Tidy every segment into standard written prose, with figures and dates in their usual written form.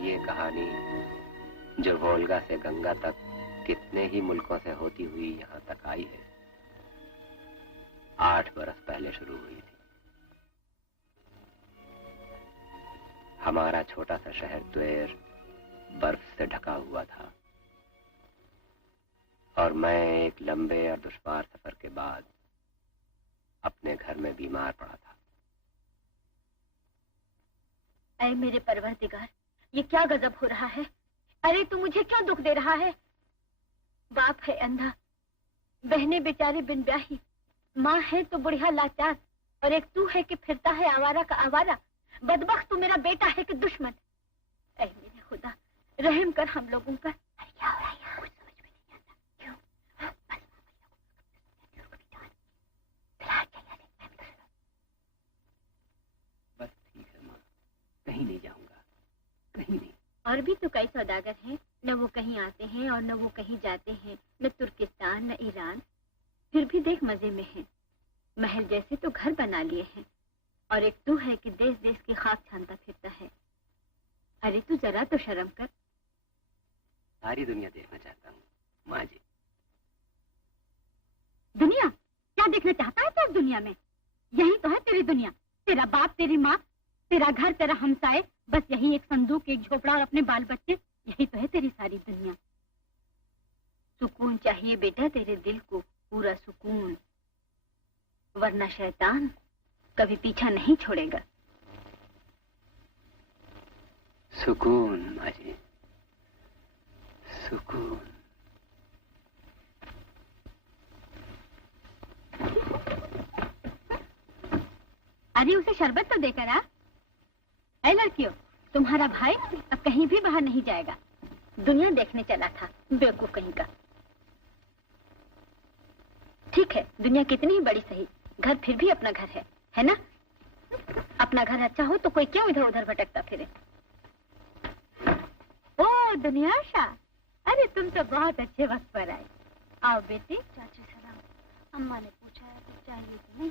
ये कहानी जो वोल्गा से गंगा तक कितने ही मुल्कों से होती हुई यहाँ तक आई है, 8 बरस पहले शुरू हुई थी। हमारा छोटा सा शहर द्वेर बर्फ से ढका हुआ था और मैं एक लंबे और दुश्वार सफर के बाद अपने घर में बीमार पड़ा था। ऐ मेरे परवरदिगार, ये क्या गजब हो रहा है? अरे तू मुझे क्यों दुख दे रहा है? बाप है अंधा, बहनें बेचारे बिन ब्याही, माँ है तो बुढ़िया लाचार, और एक तू है कि फिरता है आवारा का आवारा। बदबख्त तू मेरा बेटा है कि दुश्मन? ऐ मेरे खुदा, रहम कर हम लोगों पर। अरे क्या हो रहा है यहाँ? कुछ समझ में नहीं आता। क्यों? बस ठीक है माँ, कहीं नहीं जाऊंगा, कहीं नहीं। और भी तो कई सौदागर हैं, न वो कहीं आते हैं और न वो कहीं जाते हैं, न तुर्किस्तान न ईरान, फिर भी देख मजे में हैं। महल जैसे तो घर बना लिए हैं, और एक तू है कि देश देश की खाक छानता फिरता है। अरे तू जरा तो शर्म कर। सारी दुनिया देखना चाहता हूँ माँ जी। दुनिया? क्या देखना चाहता है तो दुनिया में? यही तो है तेरी दुनिया, तेरा बाप, तेरी माँ, तेरा घर, तेरा हमसाए, बस यही एक संदूक, एक झोपड़ा और अपने बाल बच्चे, यही तो है तेरी सारी दुनिया। सुकून चाहिए बेटा तेरे दिल को, पूरा सुकून, वरना शैतान कभी पीछा नहीं छोड़ेगा। सुकून माँ जी, सुकून। अरे उसे शरबत तो देकर आ। ऐ लड़कियों, तुम्हारा भाई अब कहीं भी बाहर नहीं जाएगा, दुनिया देखने चला था, बेवकूफ कहीं का। ठीक है, दुनिया कितनी ही बड़ी सही, घर फिर भी अपना घर है ना? अपना घर अच्छा हो तो कोई क्यों इधर उधर भटकता फिरे? ओ दुनियाशा, अरे तुम तो बहुत अच्छे वक्त पर आए। आओ बेटी। चाची सलाम, अम्मा ने पूछा है कुछ चाहिए कि नहीं?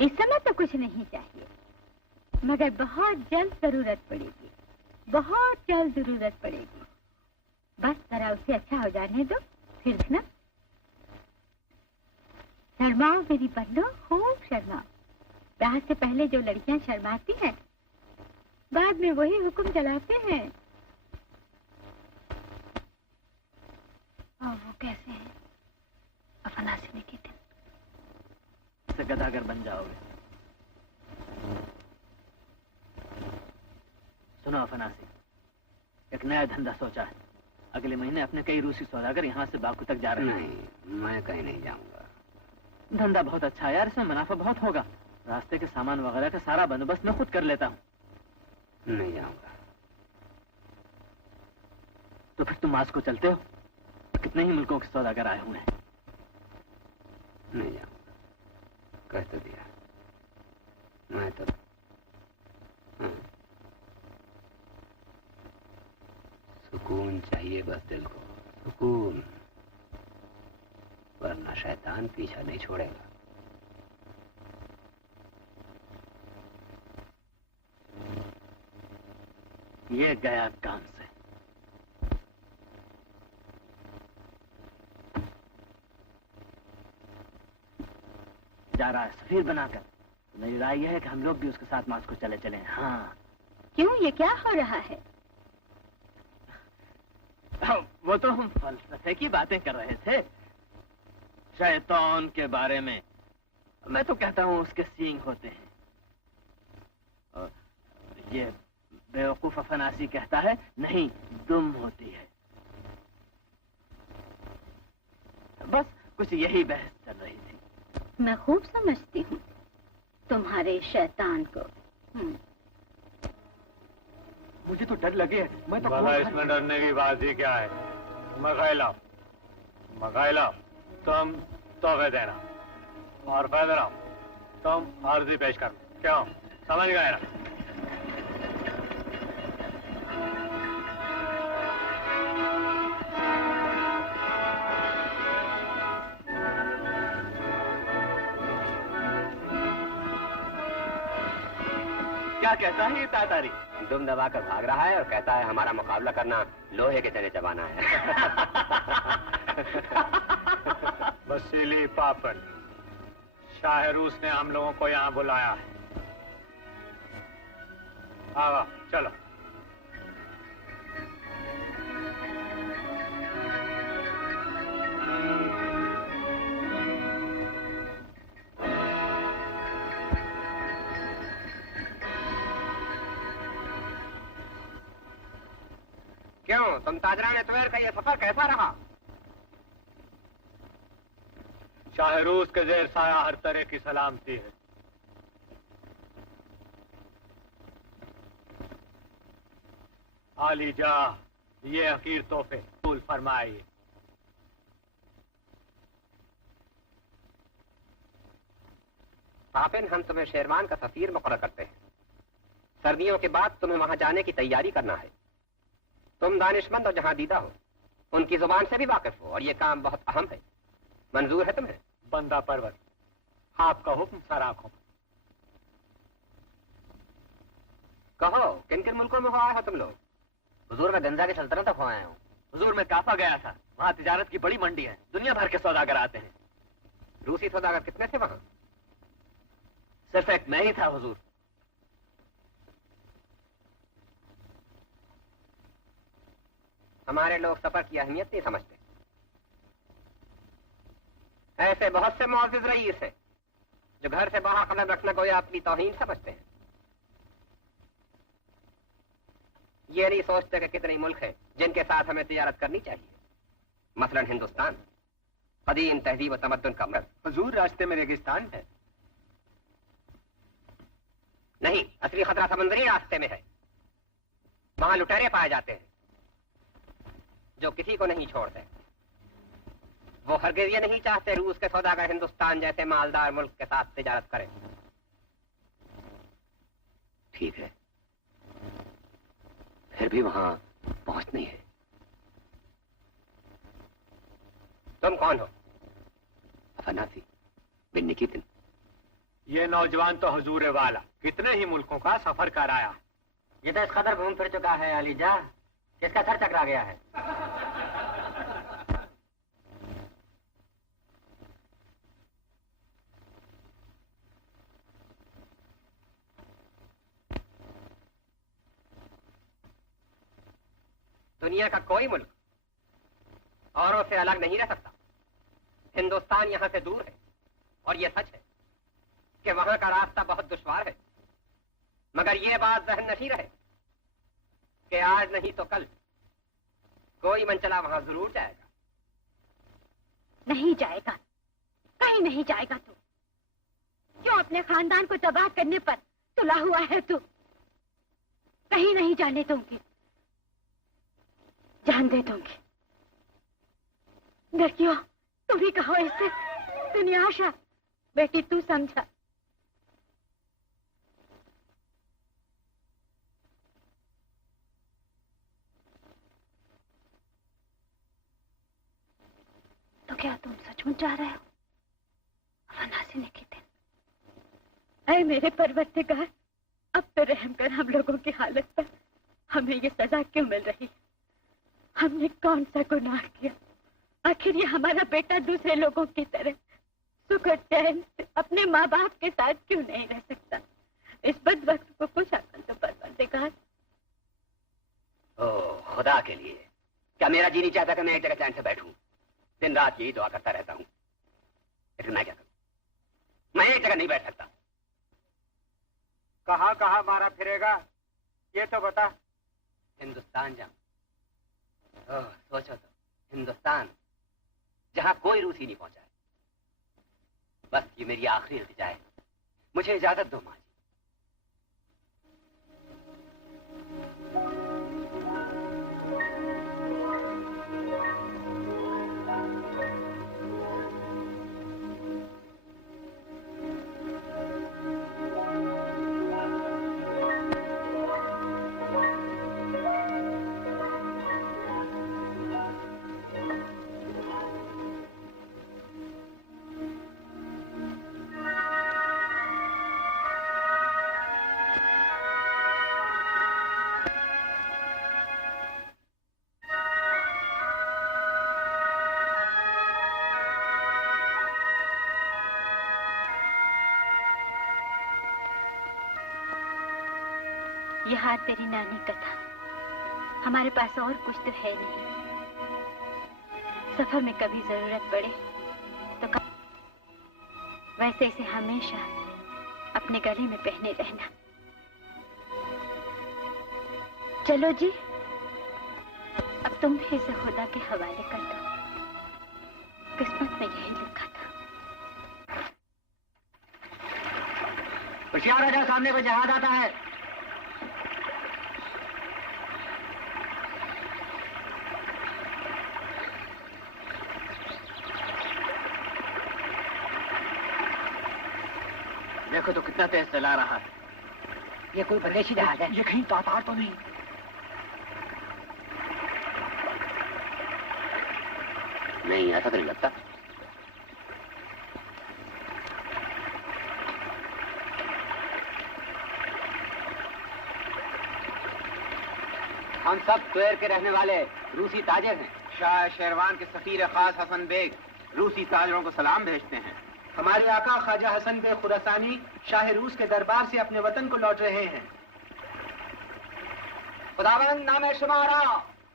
इस समय तो कुछ नहीं चाहिए, मगर बहुत जल्द जरूरत पड़ेगी, बहुत जल्द जरूरत पड़ेगी। बस जरा उसे अच्छा हो जाने दो, फिर ना। शर्माओ मेरी बन्नो, खूब शर्माओ। ब्याह से पहले जो लड़कियां शर्माती हैं, बाद में वही हुक्म चलाते हैं। और वो कैसे हैं? अफनासी ने की थी। से गदागर बन जाओगे। सुनो अफनासी, एक नया धंधा सोचा है। अगले महीने अपने कई रूसी सौदागर यहाँ से बाकू तक जा रहे हैं। नहीं, मैं कहीं नहीं जाऊंगा। धंधा बहुत अच्छा है यार, इसमें मुनाफा बहुत होगा। रास्ते के सामान वगैरह का सारा बंदोबस्त मैं खुद कर लेता हूँ। नहीं जाऊंगा। तो फिर तुम मास्को चलते हो? कितने ही मुल्कों के सौदागर आए हुए हैं। नहीं जाऊंगा, कह तो दिया। मैं तो सुकून चाहिए बस दिल को, सुकून, वरना शैतान पीछा नहीं छोड़ेगा। ये गया काम से। जा रहा है सफीर बनाकर। मेरी राय यह है कि हम लोग भी उसके साथ मास्को चले चले। हाँ। क्यों, ये क्या हो रहा है? वो तो हम फलसफे की बातें कर रहे थे, शैतान के बारे में। मैं तो कहता हूँ उसके सींग होते हैं। और ये बेवकूफ अफनासी कहता है नहीं, दुम होती है। बस कुछ यही बहस चल रही थी। मैं खूब समझती हूँ तुम्हारे शैतान को। मुझे तो डर लगे। मैं तो भला इसमें डरने की बात ही क्या है? मगाइला, मगाइला, तुम तोहफे देना और फैदरा तुम आर्जी पेश कर। क्यों, समझ गए ना? क्या कहता है ये तातारी? दुम दबाकर भाग रहा है और कहता है हमारा मुकाबला करना लोहे के चने चबाना है। वसीली पापड़, शाह रूस ने हम लोगों को यहाँ बुलाया है। आओ चलो। क्यों तुम ताजरा ने तुवेर का ये सफर कैसा रहा? शाह रूस के जेर साया हर तरह की सलामती है। आली जा ये हकीर तोहफे कबूल फरमाइए। पापिन, हम तुम्हें शेरवान का सफीर मुकर्रर करते हैं। सर्दियों के बाद तुम्हें वहां जाने की तैयारी करना है। तुम दानिशमंद और जहां दीदा हो, उनकी जुबान से भी वाकिफ हो और ये काम बहुत अहम है। मंजूर है तुम्हें? बंदा परवर, आपका हुक्म सर आंखों पर। कहो किन किन मुल्कों में हो आए हो तुम लोग? हुजूर, मैं गंजा की सल्तनत तक हो आया हूँ। हुजूर, मैं काफा गया था। वहाँ तिजारत की बड़ी मंडी है, दुनिया भर के सौदागर आते हैं। रूसी सौदागर कितने थे वहां? सिर्फ एक मैं ही था हुजूर। हमारे लोग सफर की अहमियत नहीं समझते। ऐसे बहुत से मुअज़्ज़िज़ रईस हैं जो घर से बाहर कदम रखना गोया अपनी तौहीन समझते हैं। ये नहीं सोचते कि कितने मुल्क हैं जिनके साथ हमें तिजारत करनी चाहिए। मसलन हिंदुस्तान, कदीम तहजीब व तमद्दुन का मर्द। हुजूर, रास्ते में रेगिस्तान है। नहीं, असली खतरा समुद्री रास्ते में है। वहां लुटेरे पाए जाते हैं जो किसी को नहीं छोड़ते। वो हरगिज़ ये नहीं चाहते रूस के सौदागर हिंदुस्तान जैसे मालदार मुल्क के साथ तिजारत करें। ठीक है, फिर भी वहां पहुंचनी है। तुम कौन हो? अफनासी बिन निकितिन। ये नौजवान तो हुजूर वाला कितने ही मुल्कों का सफर कर आया। ये तो इस कदर घूम फिर चुका है अलीजा, इसका सर चकरा गया है। दुनिया का कोई मुल्क औरों से अलग नहीं रह सकता। हिंदुस्तान यहां से दूर है और यह सच है कि वहां का रास्ता बहुत दुश्वार है। मगर यह बात ज़हन नशीं रहे कि आज नहीं तो कल कोई मनचला वहां जरूर जाएगा। नहीं जाएगा, कहीं नहीं जाएगा तू। क्यों अपने खानदान को तबाह करने पर तुला हुआ है तू? कहीं नहीं जाने दूंगी, जान दे दूंगी। लड़कियों, तुम भी कहो इससे। दुनिया आशा, बेटी तू समझा। तो क्या तुम सचमुच जा रहे हो? अफनासी ने की दिन। ऐ मेरे परवरदिगार, अब तो रहम कर हम लोगों की हालत पर। हमें ये सजा क्यों मिल रही है? हमने कौन सा गुनाह किया? आखिर ये हमारा बेटा दूसरे लोगों की तरह सुख और चैन से अपने माँ बाप के साथ क्यों नहीं रह सकता? इस बदबख्त को कुछ अकल तो परवरदिगार। ओह खुदा के लिए, क्या मेरा जी नहीं चाहता कि मैं एक जगह चैन से बैठूं? दिन रात यही दुआ करता रहता हूं, लेकिन मैं क्या करूं? मैं एक जगह नहीं बैठ सकता। कहाँ कहाँ मारा फिरेगा ये तो बता। हिंदुस्तान जाऊं। ओह सोचो तो, हिंदुस्तान जहां कोई रूसी नहीं पहुंचा है। बस ये मेरी आखिरी इल्तिजा है, मुझे इजाजत दो माँ जी। ये हाथ तेरी नानी का था। हमारे पास और कुछ तो है नहीं। सफर में कभी जरूरत पड़े तो वैसे इसे हमेशा अपने गले में पहने रहना। चलो जी, अब तुम भी इसे खुदा के हवाले कर दो। किस्मत में यही लिखा था। होशियार राजा, सामने कोई जहाज आता है। देखो तो कितना तेज चला रहा है। ये कोई विदेशी जहाज है। ये कहीं तातार तो नहीं? नहीं, ऐसा तो नहीं लगता। हम सब त्वेर के रहने वाले रूसी ताजिर हैं। शाह शेरवान के सफीर खास हसन बेग रूसी ताजरों को सलाम भेजते हैं। हमारे आका ख्वाजा हसन बेग खुरासानी शाह रूस के दरबार से अपने वतन को लौट रहे हैं। खुदावंद नाम शुमारा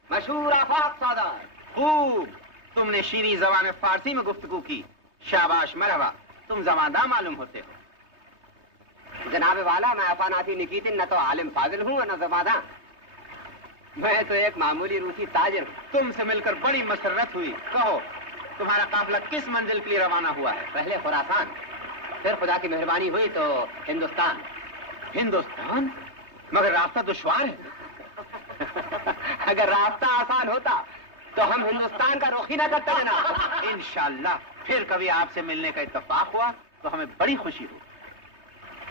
मशहूर आफाक सादार। खूब, तुमने शीरी ज़बान फारसी में गुफ्तगू की। शाबाश मरहबा, तुम जमादा मालूम होते हो। जनाब वाला, मैं अफानाती निकीतिन न तो आलिम फाजिल हूँ न जमादा। मैं तो एक मामूली रूसी ताजिर हूँ। तुमसे मिलकर बड़ी मसरत हुई। कहो, तुम्हारा काफिला किस मंजिल के लिए रवाना हुआ है? पहले खुरासान, फिर खुदा की मेहरबानी हुई तो हिंदुस्तान। हिंदुस्तान? मगर रास्ता दुश्वार है। अगर रास्ता आसान होता तो हम हिंदुस्तान का रुख ही न करते ना। इंशाअल्लाह फिर कभी आपसे मिलने का इत्तेफाक हुआ तो हमें बड़ी खुशी हुई।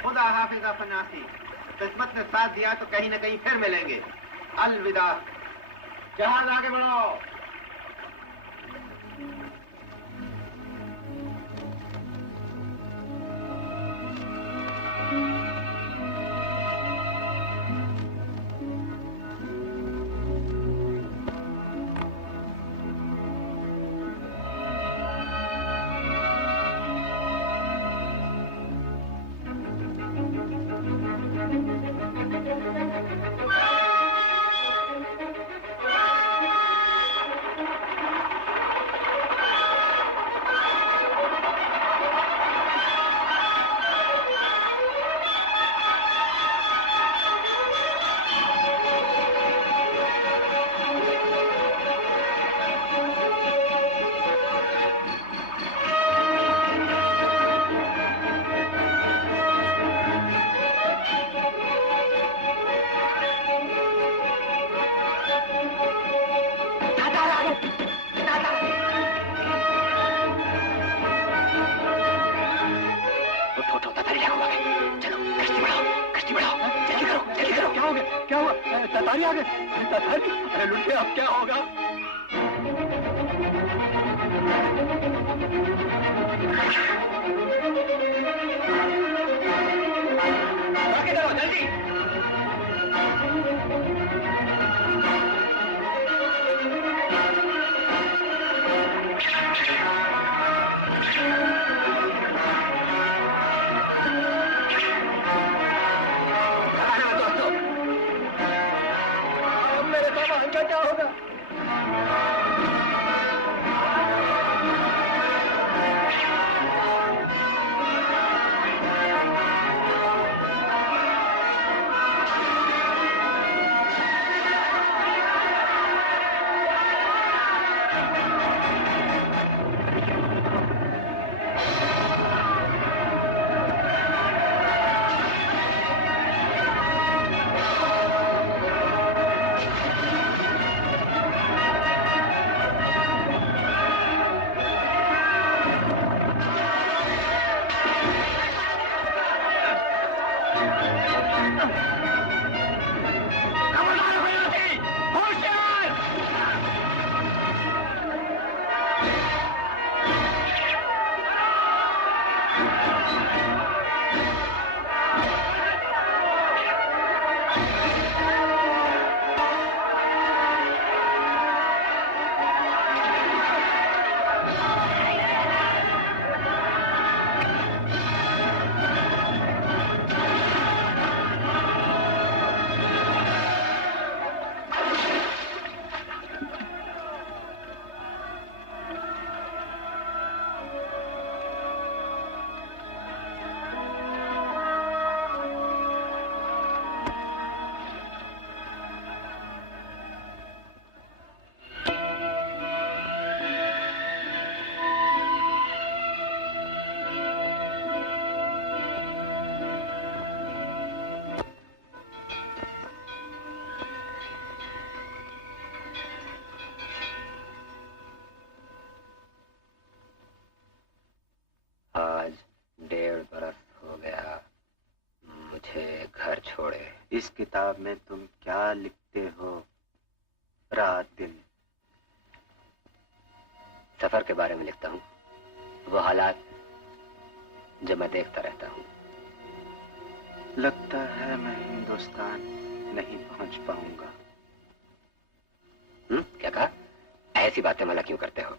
खुदा हाफिज़ फनासी, किस्मत ने साथ दिया तो कहीं न कहीं फिर मिलेंगे। अलविदा। जहाज आगे बढ़ो। तातारी आ गए। तातारी, अरे लुटे, अब क्या होगा? आगे चलो जल्दी। क्या होगा? इस किताब में तुम क्या लिखते हो रात दिन? सफर के बारे में लिखता हूँ, वो हालात जो मैं देखता रहता हूँ। लगता है मैं हिंदुस्तान नहीं पहुंच पाऊंगा। क्या कहा? ऐसी बातें मला क्यों करते हो?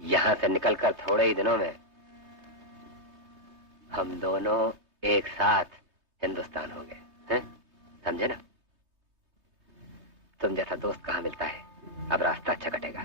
यहां से निकलकर थोड़े ही दिनों में हम दोनों एक साथ हिंदुस्तान हो गए हैं, समझे ना? तुम जैसा दोस्त कहाँ मिलता है। अब रास्ता अच्छा कटेगा।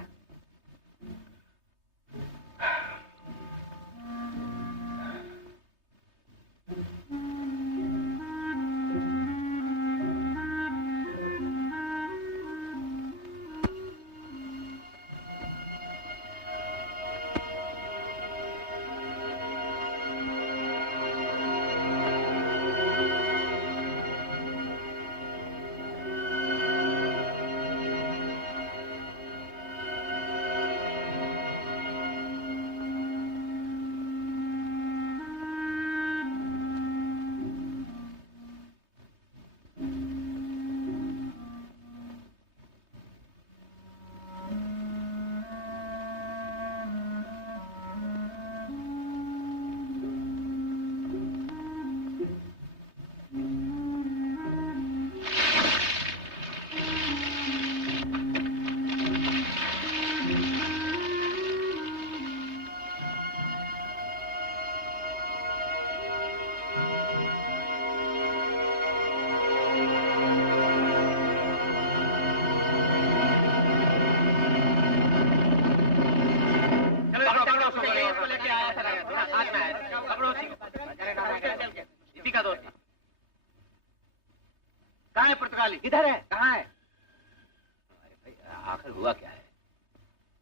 इधर है। कहाँ है? अरे भाई आखिर हुआ क्या है?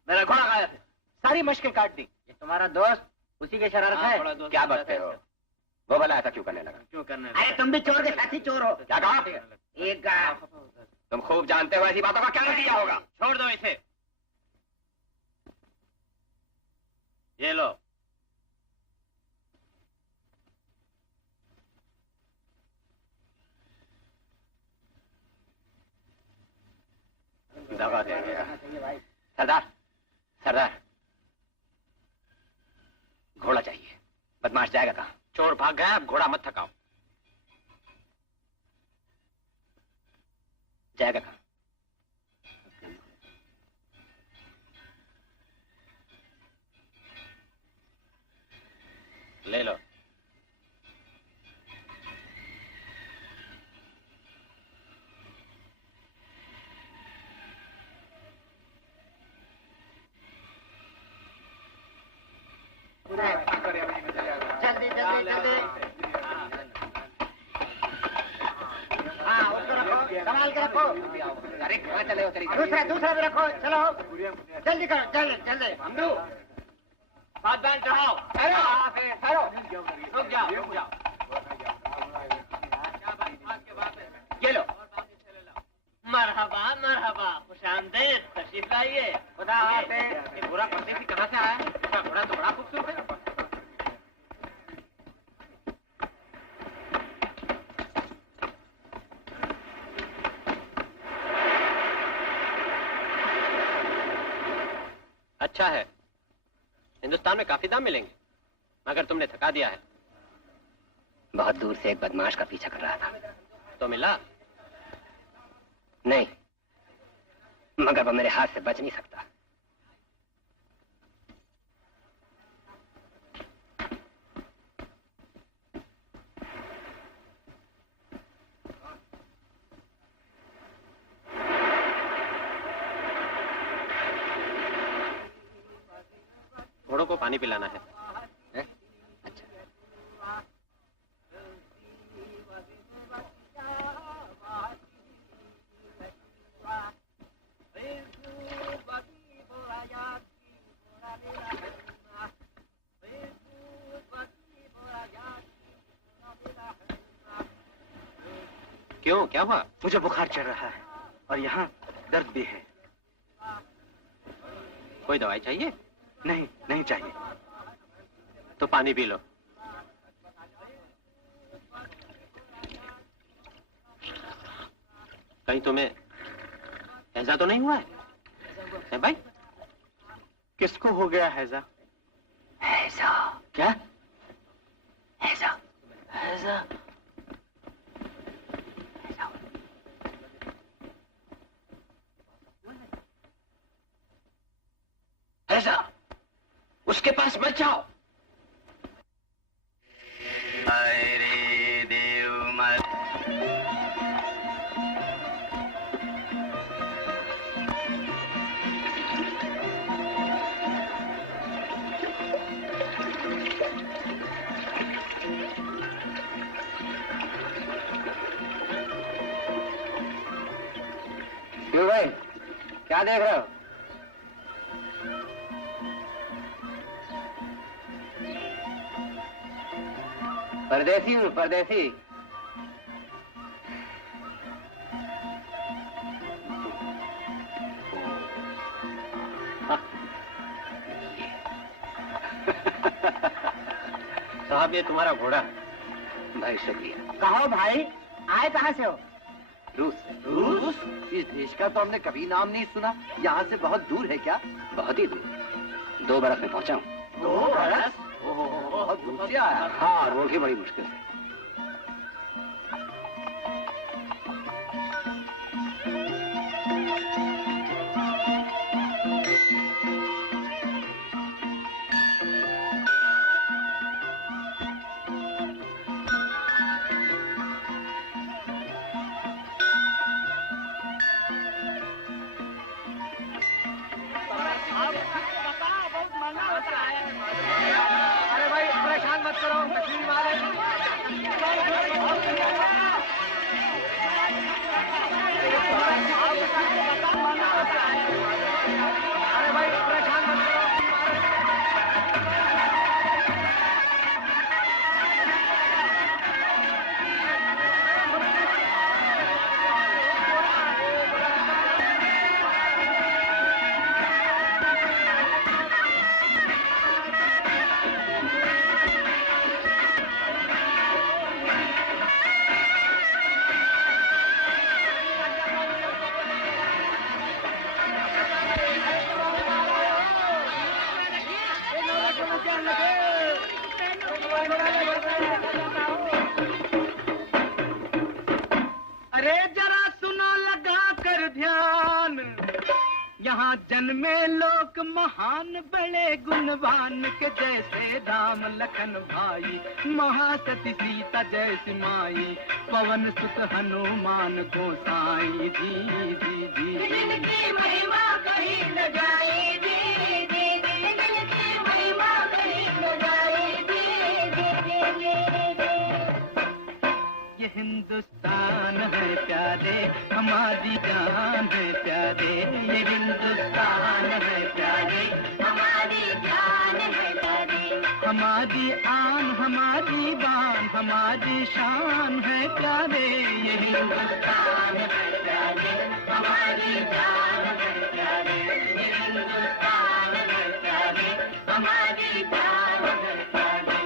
मेरा घोड़ा गायब है, सारी मशकें काट दी। ये तुम्हारा दोस्त उसी की शरारत है? क्या बकते हो? वो भला ऐसा क्यों करने लगा? क्यों करने? अरे तुम भी चोर के साथी चोर हो। क्या कहा? एक तुम खूब जानते हो ऐसी बातों का क्या नतीजा होगा। छोड़ दो इसे। ये लो। दगा दे गया। सरदार, सरदार, घोड़ा चाहिए। बदमाश जाएगा कहाँ? चोर भाग गया, अब घोड़ा मत थकाओ। जाएगा कहाँ? ले लो। जल्दी जल्दी जल्दी। हाँ उसको रखो, संभाल के रखो। अरे कहाँ चले हो? चली दूसरा भी रखो। चलो जल्दी करो, जल्दी जल्दी। हमदू साथ बैंड चढ़ाओ। रुक जाओ रुक जाओ। ये लो। मरहबा मरहबा, खुशामदीद, तशरीफ लाइए। खुदा हाफिज़। ये बुरा परदेसी कहाँ से आया है? इसका घोड़ा तो बड़ा खूबसूरत है। अच्छा है, हिंदुस्तान में काफी दाम मिलेंगे, मगर तुमने थका दिया है। बहुत दूर से एक बदमाश का पीछा कर रहा था। तो मिला? नहीं, मगर वो मेरे हाथ से बच नहीं सकता। घोड़ों को पानी पिलाना है। क्यों, क्या हुआ? मुझे बुखार चढ़ रहा है और यहाँ दर्द भी है। कोई दवाई चाहिए? नहीं, नहीं चाहिए। तो पानी पी लो। कहीं तुम्हें ऐसा तो नहीं हुआ है भाई? किसको हो गया हैजा? ऐसा क्या? ऐसा ऐसा ऐसा उसके पास मत जाओ। अरे देव मत। क्यों भाई, क्या देख रहे हो? परदेसी हूँ, परदेसी। साहब ये तुम्हारा घोड़ा। भाई शुक्रिया। कहो भाई, आए कहाँ से हो? रूस से। रूस? इस देश का तो हमने कभी नाम नहीं सुना। यहाँ से बहुत दूर है क्या? बहुत ही दूर। 2 बरस में पहुँचा हूँ। 2 बरस? बहुत दूर से आया। हाँ, वो भी बड़ी मुश्किल से। अरे भाई परेशान मत करो, मछली मारे। अरे भाई परेशान मत करो। अरे जरा सुनो लगा कर ध्यान, यहाँ जन्मे लोग महान बड़े गुणवान के जैसे राम लखन भाई, महासती सीता जैसी माई, पवन सुत हनुमान गोसाई जी जी जी। जिनकी महिमा कहीं न जाए जी जी जी, जिनकी महिमा कहीं न जाए जी जी जी। ये हिंदुस्तान है प्यारे, हमारी जान है प्यारे, ये हिंदुस्तान है प्यारे, हमारी जान है प्यारे, हमारी आन हमारी बान हमारी शान है प्यारे, ये हिंदुस्तान है प्यारे, हमारी जान है प्यारे, ये हिंदुस्तान है प्यारे, हमारी जान है प्यारे।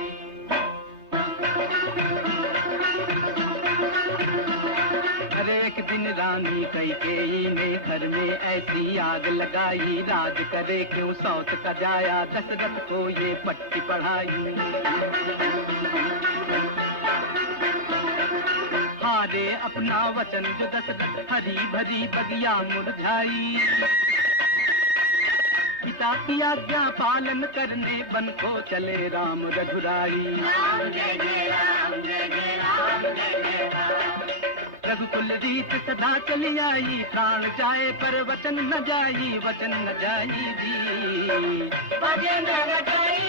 अरे एक दिन रानी कैकेयी ने घर में ऐसी आग लगाई, राज करे क्यों सौत का जाया, दशरथ को ये पट्टी पढ़ाई। हारे अपना वचन जो दशरथ, हरी भरी बगिया मुरझाई, पिता की आज्ञा पालन करने बन को चले राम रघुराई। राम जय जय राम, जय जय राम, जय जय राम। रघुकुल रीत सदा चली आई, प्राण जाए पर वचन न जाई, वचन न जाई जी, वचन न जाई,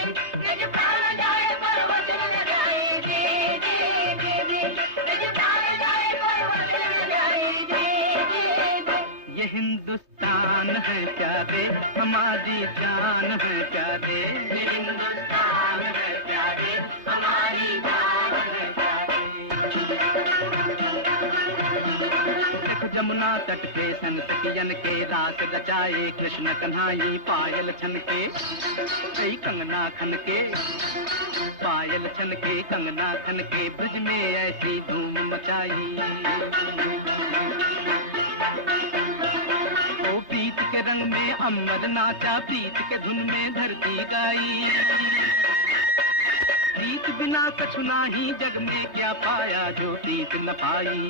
निज प्राण जाए पर वचन न जाई जी जी जी जी, निज प्राण जाए पर वचन न जाई जी जी जी। ये हिंदुस्तान है प्यारे, हमारी जान है प्यारे, ये हिंदुस्तान है प्यारे, हमारी जान है प्यारे। जमुना तट पे सन सखियन के रास रचाए, कृष्ण कन्हाई पायल छन के, कई कंगना खन के, पायल छन के कंगना खन के, ब्रज में ऐसी धूम मचाई। रंग में अमर नाचा, प्रीत के धुन में धरती गाई। प्रीत बिना कछु नाही जग में, क्या पाया जो प्रीत न पाई।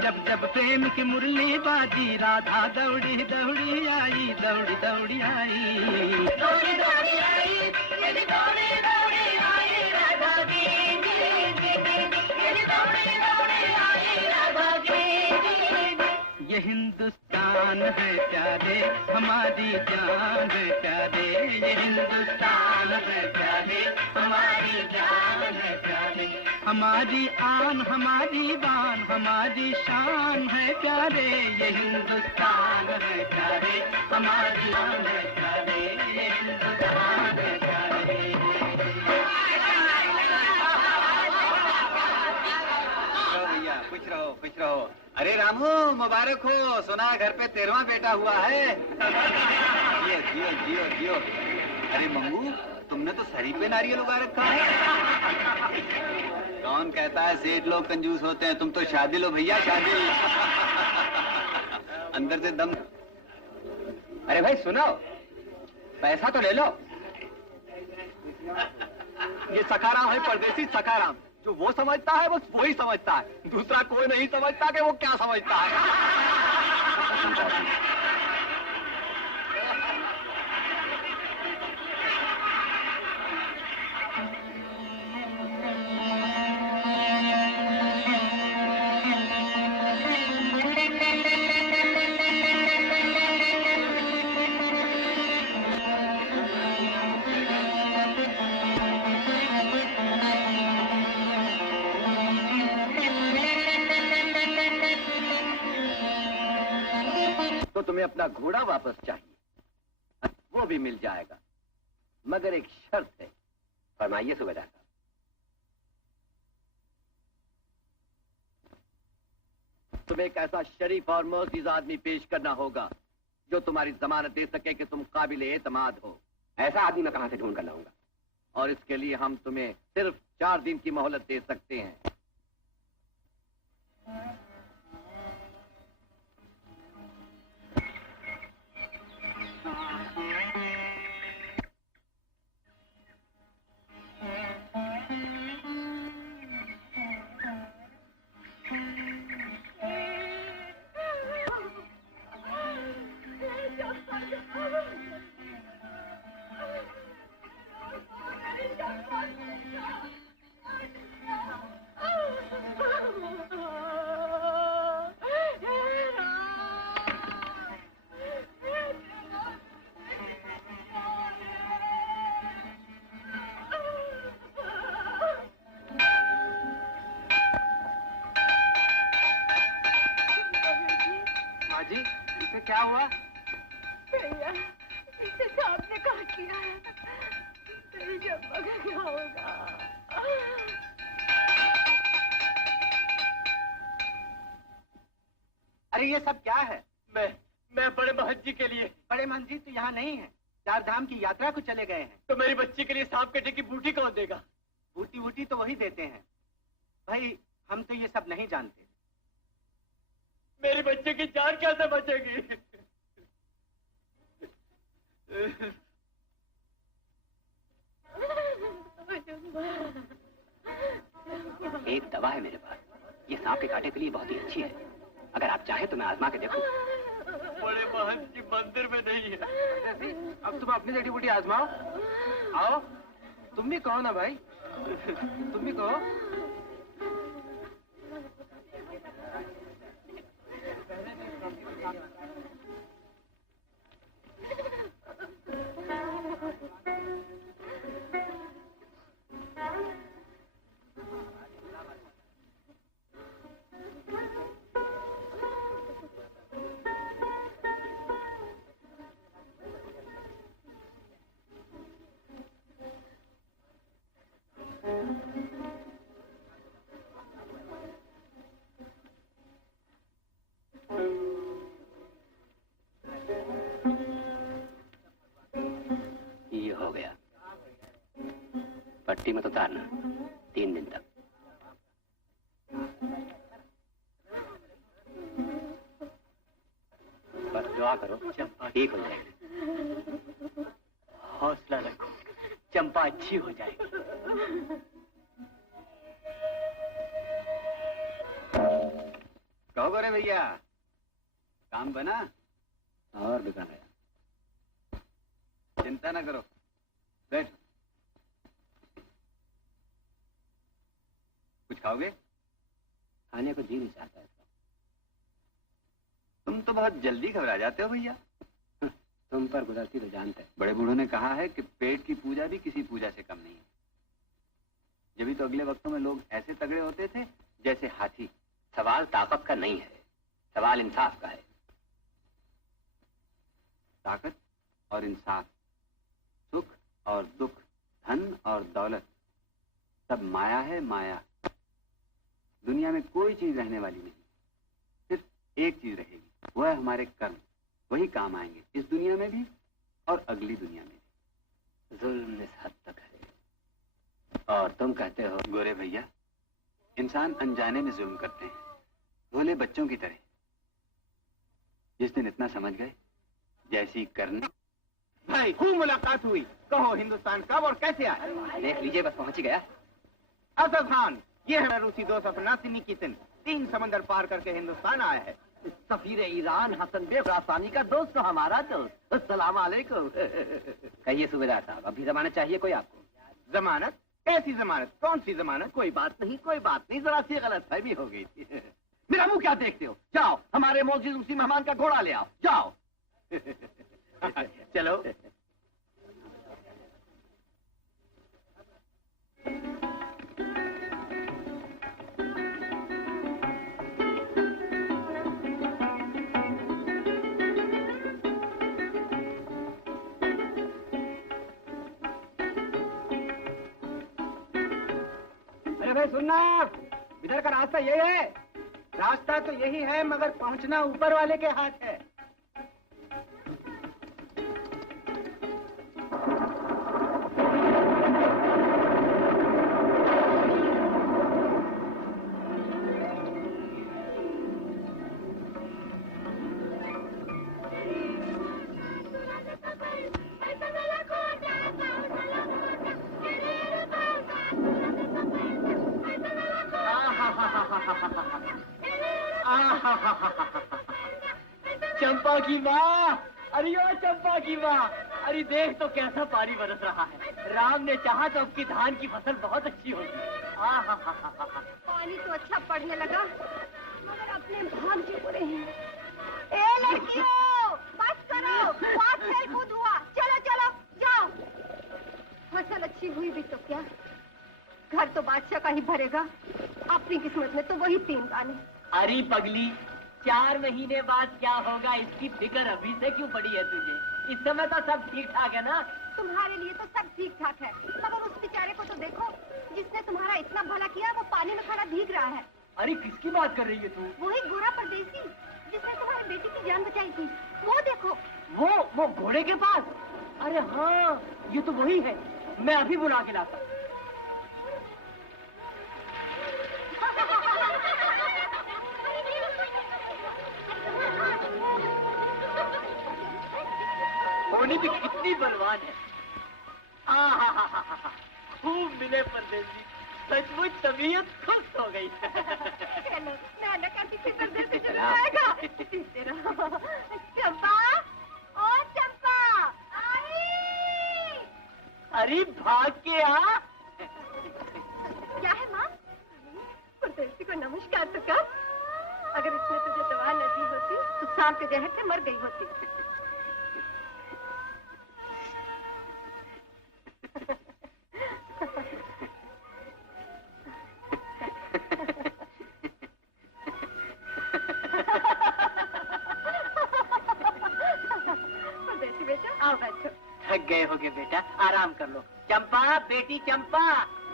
जब जब प्रेम की मुरली बाजी, राधा दौड़ी दौड़ी आई, दौड़ी दौड़ी आई, दौड़ी दौड़ी आई, मेरी दौड़ी दौड़ी आई राधा की, मेरी दौड़ी दौड़ी आई राधा की। ये हिंदुस्तान है प्यारे, हमारी जान है प्यारे, ये हिंदुस्तान है प्यारे, हमारी जान है प्यारे। हमारी आन, हमारी बान, हमारी शान है प्यारे, ये हिंदुस्तान है प्यारे, हमारी शान है प्यारे, ये हिंदुस्तान है प्यारे। भैया खुश रहो, खुश रहो। अरे रामू, मुबारक हो, सुना घर पे 13वां बेटा हुआ है। जियो जियो जियो जियो। अरे मंगू, तुमने तो शरीफ पे नारियल उगा रखा है। कौन कहता है सेठ लोग कंजूस होते हैं? तुम तो शादी लो भैया, शादी। अंदर से दम। अरे भाई सुनो, पैसा तो ले लो। ये सखाराम है, परदेसी सखाराम। जो वो समझता है बस वही समझता है, दूसरा कोई नहीं समझता कि वो क्या समझता है। तो तुम्हें अपना घोड़ा वापस चाहिए, वो भी मिल जाएगा, मगर एक शर्त है। फरमाइए सूबेदार साहब। तुम्हें एक ऐसा शरीफ और मोअज़्ज़िज़ आदमी पेश करना होगा जो तुम्हारी जमानत दे सके कि तुम काबिल एतमाद हो। ऐसा आदमी मैं कहां से ढूंढ कर लाऊंगा? और इसके लिए हम तुम्हें सिर्फ 4 दिन की मोहलत दे सकते हैं। क्या हुआ? भैया, इसे सांप ने काट लिया है। मेरी जब्बा का क्या होगा? अरे ये सब क्या है? मैं बड़े महंत जी के लिए। बड़े महंत जी तो यहाँ नहीं है, 4 धाम की यात्रा को चले गए हैं। तो मेरी बच्ची के लिए सांप कटे की बूटी कौन देगा? बूटी वूटी तो वही देते हैं भाई, हम तो ये सब नहीं जानते। मेरी बच्चे की जान कैसे बचेगी? एक दवा है मेरे पास, ये सांप के कांटे के लिए बहुत ही अच्छी है। अगर आप चाहें तो मैं आजमा के देखूं। बड़े महंत जी मंदिर में नहीं है। अब तुम अपनी जड़ी बूटी आजमाओ। आओ, तुम भी कहो ना भाई, तुम भी कहो। पट्टी मत उतारना 3 दिन तक। दुआ करो, चंपा ठीक हो जाएगी। हौसला रखो, चंपा अच्छी हो जाएगी। कहो गोरे भैया, काम बना? और बिगड़ गया। चिंता ना करो, बैठ। कुछ खाओगे? खाने को जी नहीं चाहता है। तुम तो बहुत जल्दी घबरा जाते हो भैया। तुम पर गुजरती तो जानते हैं। बड़े बूढ़ों ने कहा है कि पेट की पूजा भी किसी पूजा से कम नहीं है। जब तो अगले वक्तों में लोग ऐसे तगड़े होते थे जैसे हाथी। सवाल ताकत का नहीं है, सवाल इंसाफ का है। ताकत और इंसाफ, सुख और दुख, धन और दौलत, सब माया है, माया। दुनिया में कोई चीज रहने वाली नहीं, सिर्फ एक चीज रहेगी, वह है हमारे कर्म। वही काम आएंगे इस दुनिया में भी और अगली दुनिया में भी। जुल्म इस हद तक है। और तुम कहते हो? गोरे भैया, इंसान अनजाने में जुल्म करते हैं, भोले बच्चों की तरह। जिस दिन इतना समझ गए, जैसी करनी। भाई खूब मुलाकात हुई, कहो हिंदुस्तान कब और कैसे आए? देख लीजिए, बस पहुंच ही गया। असद खान, ये है रूसी दोस्त अफनासी निकितिन, 3 समंदर पार करके हिंदुस्तान आया है। सफीर ईरान हसन बे खुरासानी का दोस्त तो हमारा दोस्त। अस्सलाम वालेकुम। कहिए सूबेदार साहब, अभी जमानत चाहिए कोई आपको? जमानत? कैसी जमानत? कौन सी जमानत? कोई बात नहीं, कोई बात नहीं, जरा सी गलतफहमी हो गई थी। मेरा मुंह क्या देखते हो? जाओ हमारे मौजूद उसी मेहमान का घोड़ा ले आओ, जाओ। चलो। अरे भाई सुनना, इधर का रास्ता यही है। रास्ता तो यही है, मगर पहुंचना ऊपर वाले के हाथ है। चंपा की माँ, अरे ओ चंपा की माँ, अरे देख तो कैसा पानी बरस रहा है। राम ने चाहा तो आपकी धान की फसल बहुत अच्छी होगी। पानी तो अच्छा पड़ने लगा, मगर अपने भाग्य बुरे हैं। ए लड़कियों, बस करो, बहुत खेल कूद हुआ, चलो चलो जाओ। फसल अच्छी हुई भी तो क्या, घर तो बादशाह का ही भरेगा। अपनी किस्मत में तो वही 3 दाने। अरे पगली, 4 महीने बाद क्या होगा इसकी फिक्र अभी से क्यों पड़ी है तुझे? इस समय तो सब ठीक ठाक है ना? तुम्हारे लिए तो सब ठीक ठाक है, मगर उस बेचारे को तो देखो, जिसने तुम्हारा इतना भला किया, वो पानी में खड़ा भीग रहा है। अरे किसकी बात कर रही है तू? वही गोरा परदेसी जिसने तुम्हारी बेटी की जान बचाई थी, वो देखो। वो घोड़े के पास? अरे हाँ, ये तो वही है। मैं अभी बुला के लाता। होनी भी कितनी बलवान है। खूब मिले परदेसी, सचमुच तबीयत खुश हो गई। चलो, नाना का फिक्र से चला जाएगा। चंपा, ओ चंपा, आई। अरे भाग के आ। क्या है माँ? परदेसी को नमस्कार तो कर। अगर इसने तुझे दवा न दी होती तो सांप के जहर से मर गई होती। परदेसी बेटा, आओ बैठो। थक गए होगे बेटा, आराम कर लो। चंपा, बेटी चंपा,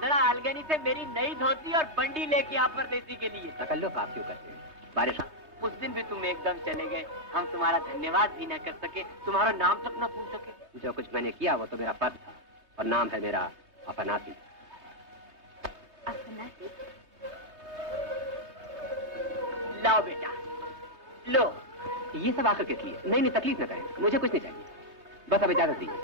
जरा अलगनी से मेरी नई धोती और बंडी लेके आ परदेसी के लिए। तकल्लुफ आप क्यों करते हैं? बारिश उस दिन भी तुम एकदम चले गए, हम तुम्हारा धन्यवाद भी न कर सके, तुम्हारा नाम तक न पूछ सके। जो कुछ मैंने किया वो तो मेरा पद था, और नाम है मेरा अफनासी। लाओ बेटा, लो, ये सब आकर किस लिए? नहीं तकलीफ न करें, मुझे कुछ नहीं चाहिए, बस अब इजाजत दीजिए।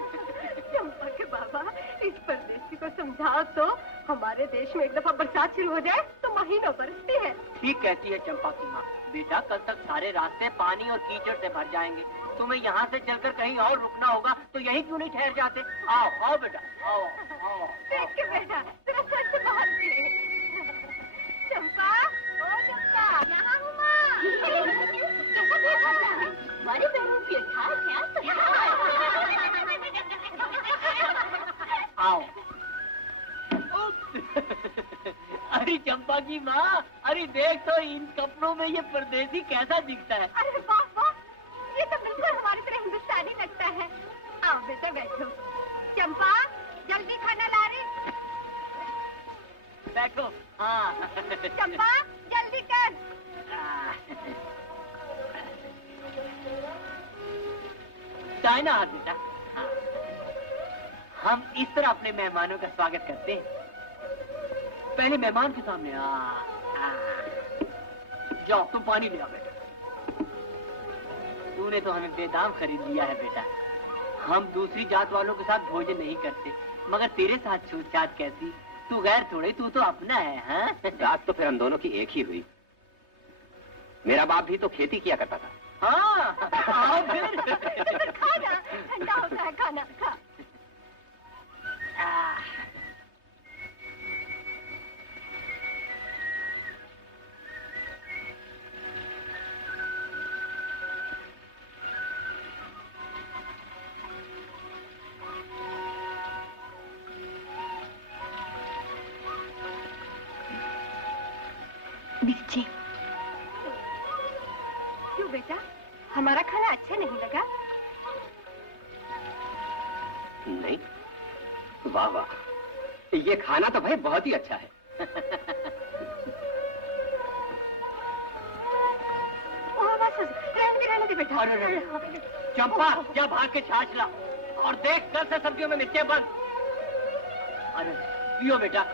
चंपा के बाबा, इस परदेसी को समझाओ तो हमारे देश में एक दफा बरसात शुरू हो जाए तो महीनों बरसती है। ठीक कहती है चंपा की माँ। बेटा कल तक सारे रास्ते पानी और कीचड़ से भर जाएंगे, तुम्हें यहाँ से चलकर कहीं और रुकना होगा, तो यहीं क्यों नहीं ठहर जाते? आओ आओ बेटा, आओ आओ। देख के बेटा, तेरा सच संभाल के। चंपा, ओ चंपा, यहाँ हूँ माँ। हमारी बहनों की आओ। अरे चंपा की माँ, अरे देख तो इन कपड़ों में ये परदेसी कैसा दिखता है। अरे वाह वाह, ये तो बिल्कुल हमारी तरह हिंदुस्तानी लगता है। आओ बेटा बैठो। चंपा, जल्दी खाना ला रही। बैठो। हाँ। चंपा, जल्दी कर। चाय ना हाथ बेटा। हाँ। हम इस तरह अपने मेहमानों का स्वागत करते हैं। पहले मेहमान के सामने जाओ, तुम पानी ले आओ बेटा। तूने तो हमें बेदाम खरीद लिया है बेटा। हम दूसरी जात वालों के साथ भोजन नहीं करते, मगर तेरे साथ छूत-छात कैसी? तू गैर थोड़े, तू तो अपना है। हाँ? बात तो फिर हम दोनों की एक ही हुई। मेरा बाप भी तो खेती किया करता था। हाँ, आओ फिर। खाना ठंडा होता है, खाना खा। मिर्ची। क्यों बेटा, हमारा खाना अच्छा नहीं लगा? नहीं, वाह वाह, ये खाना तो भाई बहुत ही अच्छा है। रहने दे बेटा। अरे चंपा, जा भाग के छाछ ला और देख कल से सब्जियों में मिर्चें बंद। अरे पियो बेटा।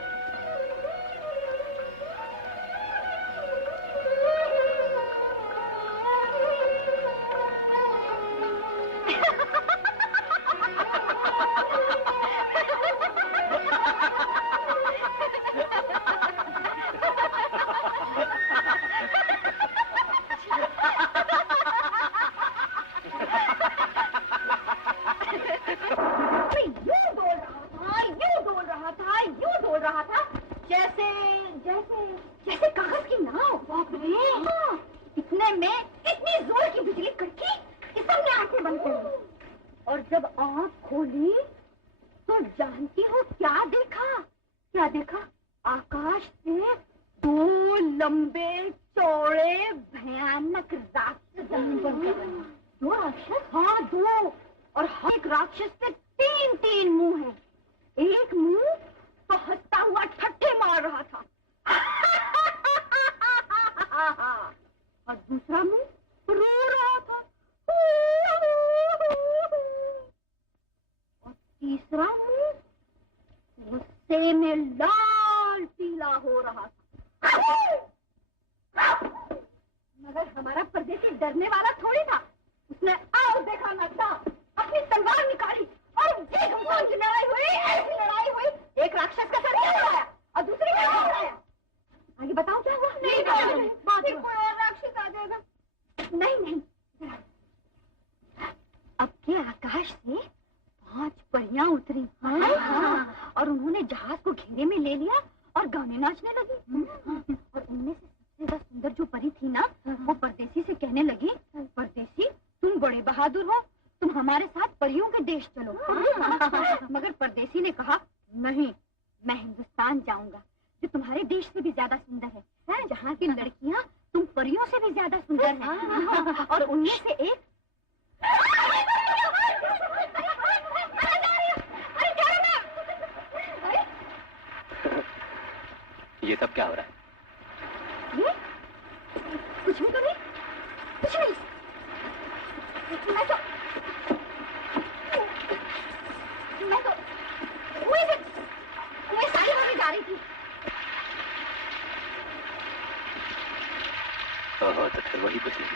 ये सब क्या हो रहा है? ये? कुछ भी तो नहीं, कुछ नहीं। मैं तो कुएं साड़ी होने जा रही थी। तो फिर वही कुछ नहीं।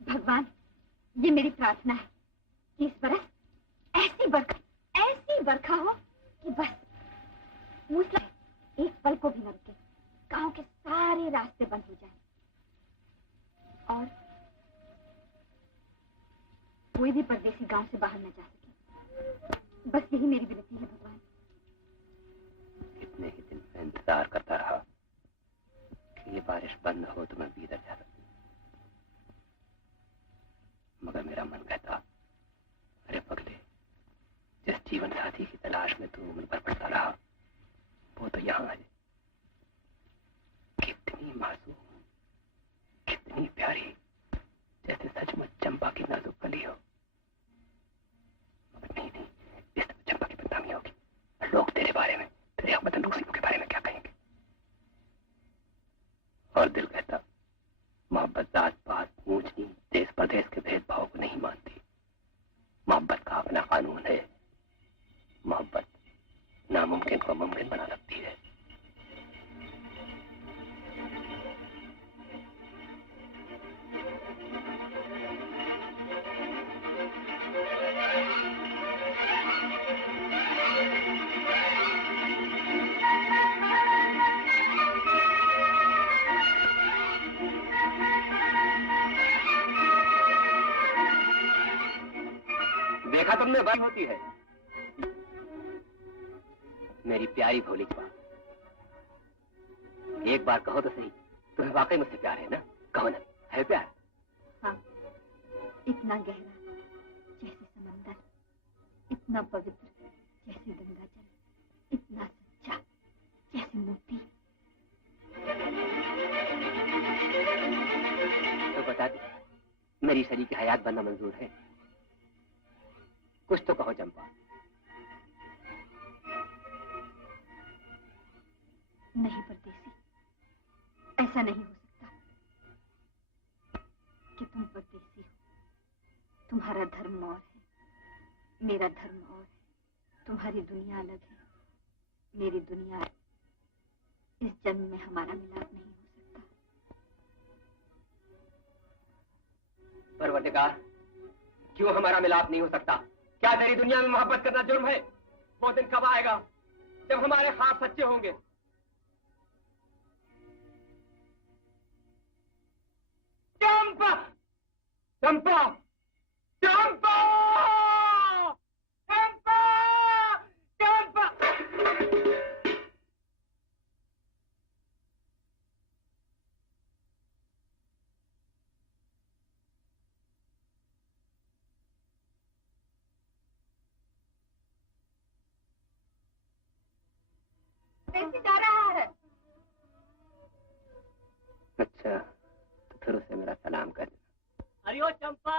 भगवान, ये मेरी प्रार्थना है कि इस बरस ऐसी बरखा हो कि बस मूसला एक पल को भी न रुके, गांव के सारे रास्ते बंद हो जाएं और कोई भी परदेसी गांव से बाहर न जा सके। बस यही मेरी विनती है भगवान। कितने ही दिन से इंतजार करता रहा कि ये बारिश बंद हो तो मैं भीतर जा सकूं, मगर मेरा मन कहता, अरे पगले, जिस जीवन साथी की तलाश में तू उम्र भर पड़ता रहा वो तो यहाँ है। कितनी मासूम, कितनी प्यारी, जैसे सचमुच चंपा की नाजुक कली हो। मगर नहीं, इस तरह चंपा की बदनामी होगी, लोग तेरे बारे में, तेरे हमवतन रूसियों के बारे में क्या कहेंगे। और दिल कहता, मोहब्बत जात पात, ऊंच नीच, देश परदेश के भेदभाव को नहीं मानती। मोहब्बत का अपना कानून है। मोहब्बत नामुमकिन को मुमकिन बना सकती है। देखा तुमने बात होती है। मेरी प्यारी भोली जवान, एक बार कहो तो सही, तुम्हें वाकई मुझसे प्यार है ना? कहो ना, है प्यार? हाँ, इतना गहरा जैसे समंदर, इतना पवित्र जैसे गंगा जल, इतना सच्चा जैसे मोती। तो बता दे, मेरी शरीक की हयात बनना मंजूर है? कुछ तो कहो चंपा। नहीं परदेसी, ऐसा नहीं हो सकता कि तुम परदेसी हो। तुम्हारा धर्म और है, मेरा धर्म और है। तुम्हारी दुनिया अलग है, मेरी दुनिया अलग। इस जन्म में हमारा मिलाप नहीं हो सकता। परवरदिगार, क्यों हमारा मिलाप नहीं हो सकता? क्या तेरी दुनिया में मोहब्बत करना जुर्म है? वो दिन कब आएगा जब हमारे ख्वाब सच्चे होंगे? चंपा, चंपा, चंपा, चंपा, चंपा। कैसे जा रहा है? अच्छा, तो फिर उसे मेरा सलाम कर देना। अरे ओ चंपा,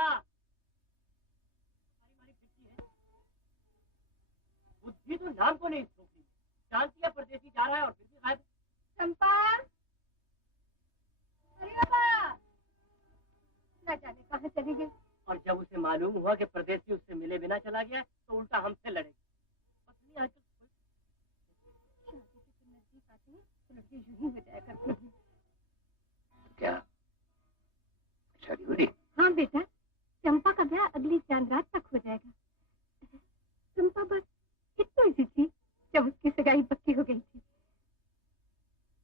बुद्धि तो नाम को नहीं छोड़ती। जानती है परदेसी जा रहा है और फिर भी गायब। चंपा, अरे बाबा, न जाने कहाँ चली गई। और जब उसे मालूम हुआ कि परदेसी उससे मिले बिना चला गया तो उल्टा हमसे लड़ेगी। पत्नी आजकल लड़की यूं ही हो जाया करती है। क्या शादी हुई? हाँ बेटा, चंपा का ब्याह अगली चांद रात तक हो जाएगा। चंपा बस इतनी सी थी जब उसकी सगाई पक्की हो गई थी।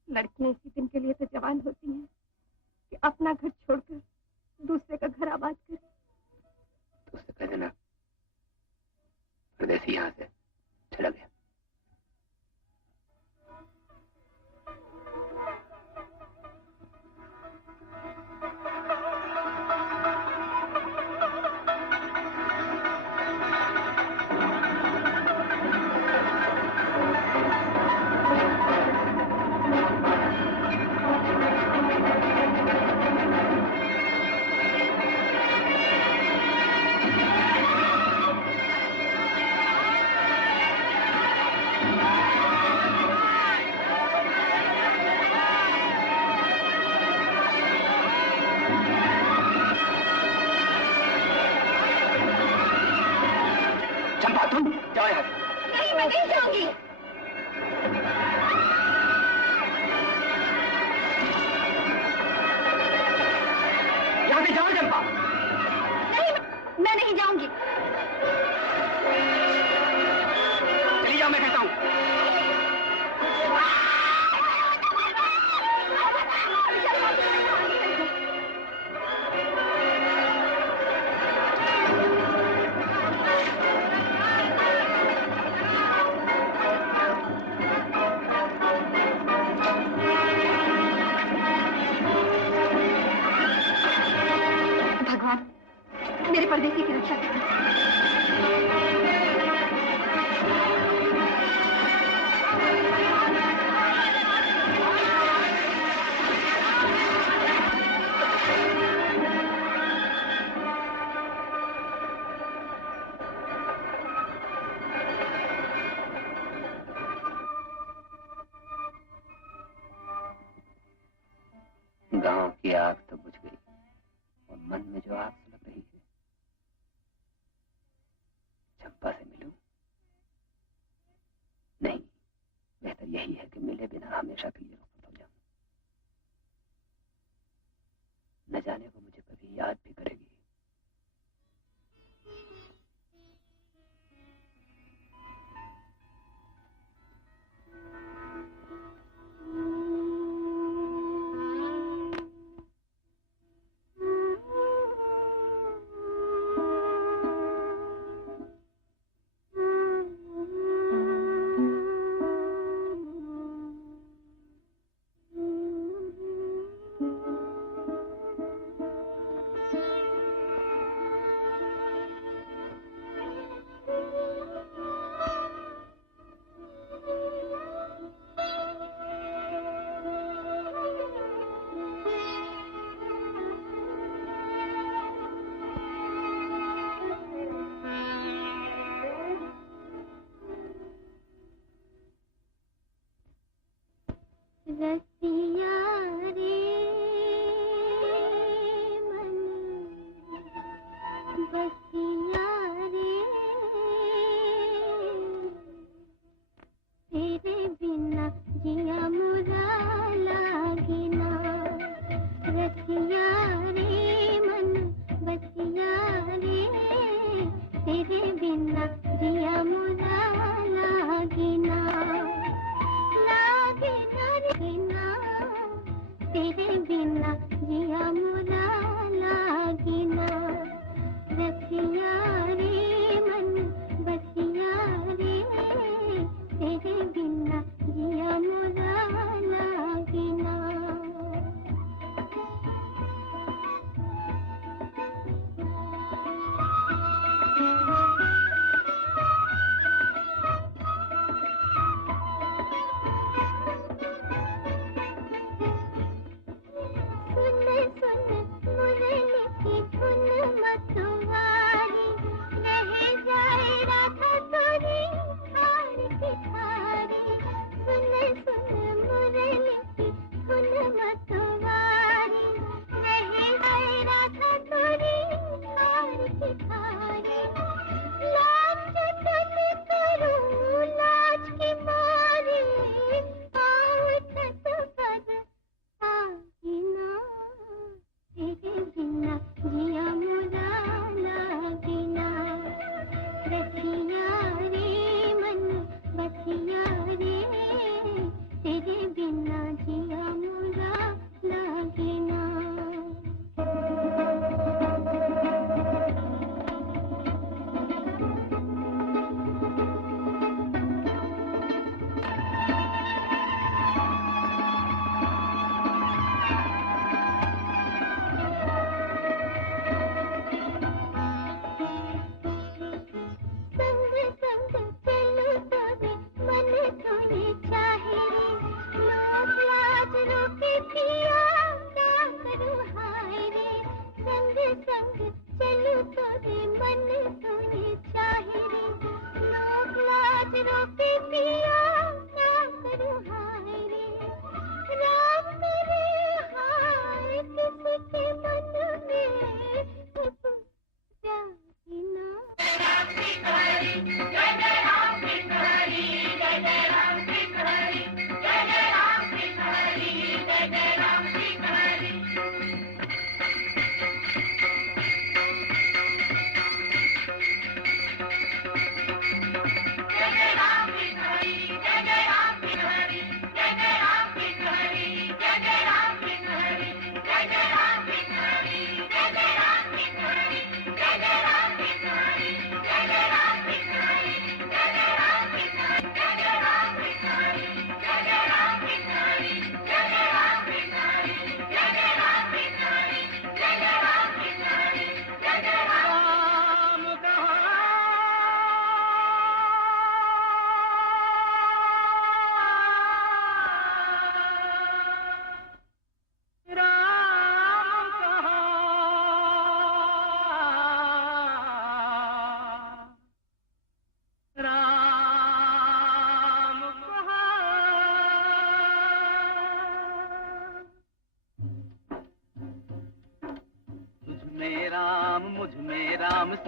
लड़कियां इसी दिन के लिए तो जवान होती हैं कि अपना घर छोड़कर दूसरे का घर आबाद करें। तो उससे कह देना परदेसी यहाँ से चला गया। नहीं, मैं नहीं जाऊंगी। यहाँ से जाओ चंपा। नहीं, मैं नहीं जाऊंगी। चली जाओ, मैं कहता हूँ। मेरे परदेसी की रक्षा करना। गांव की आग तो बुझ गई और मन में जो आग सुलग रही है, चंपा से मिलूं? नहीं, बेहतर यही है कि मिले बिना हमेशा के लिए रुखसत हो जाऊं। न जाने वो मुझे कभी याद भी करेगी। रसिया रे मन बसिया रे तेरे बिना जिया मुरा लागे ना रसिया रे मन बसिया रे तेरे बिना जिया मुरा लागे ना रे ना तेरे बिना जिया मुरा लागे ना रसिया रे मन बसिया रे तेरे बिना जिया मुरा लागे ना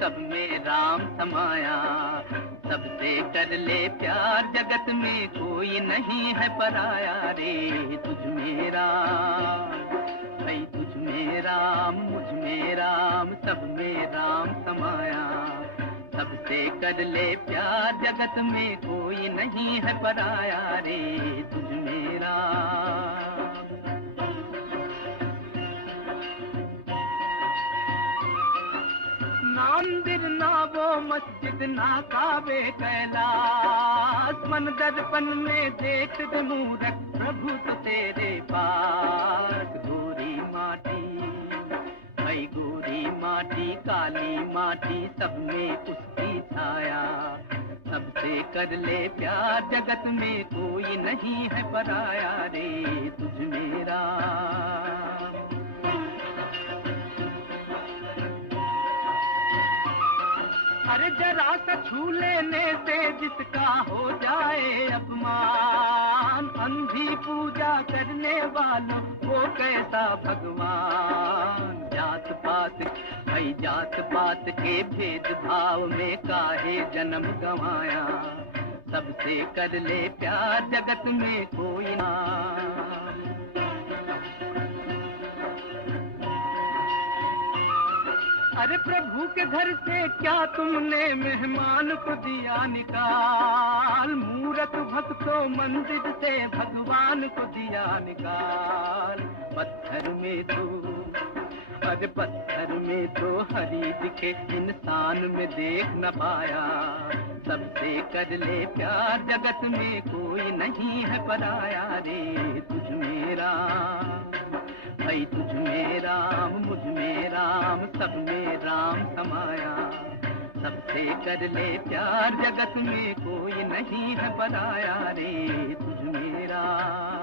सब में राम समाया, सबसे कर ले प्यार, जगत में कोई नहीं है पराया रे। तुझ में राम, भाई तुझ में राम, मुझ में राम, सब में राम समाया, सबसे कर ले प्यार, जगत में कोई नहीं है पराया रे। तुझ में राम। मंदिर ना वो मस्जिद ना काबे कैलाश, मन दर्पण में देख दे मूरख प्रभु तो तेरे पास। गोरी माटी, भाई गोरी माटी, काली माटी, सब में उसकी छाया, सबसे कर ले प्यार, जगत में कोई नहीं है पराया रे। तुझ में राम। अरे जरा सा छू लेने से जिसका हो जाए अपमान, अंधी पूजा करने वालों वो कैसा भगवान। जात पात भाई जात पात के भेदभाव में काहे जन्म गंवाया, सबसे कर ले प्यार जगत में कोई ना। अरे प्रभु के घर से क्या तुमने मेहमान को दिया निकाल, मूरत भक्तों मंदिर से भगवान को दिया निकाल। पत्थर में तो अरे पत्थर में तो हरी दिखे, इंसान में देख न पाया, सबसे कर ले प्यार जगत में कोई नहीं है पराया रे। तुझ में राम भाई तुझ में राम, मुझ में राम, सब में राम समाया, सबसे कर ले प्यार जगत में कोई नहीं है पराया रे। तुझ में राम।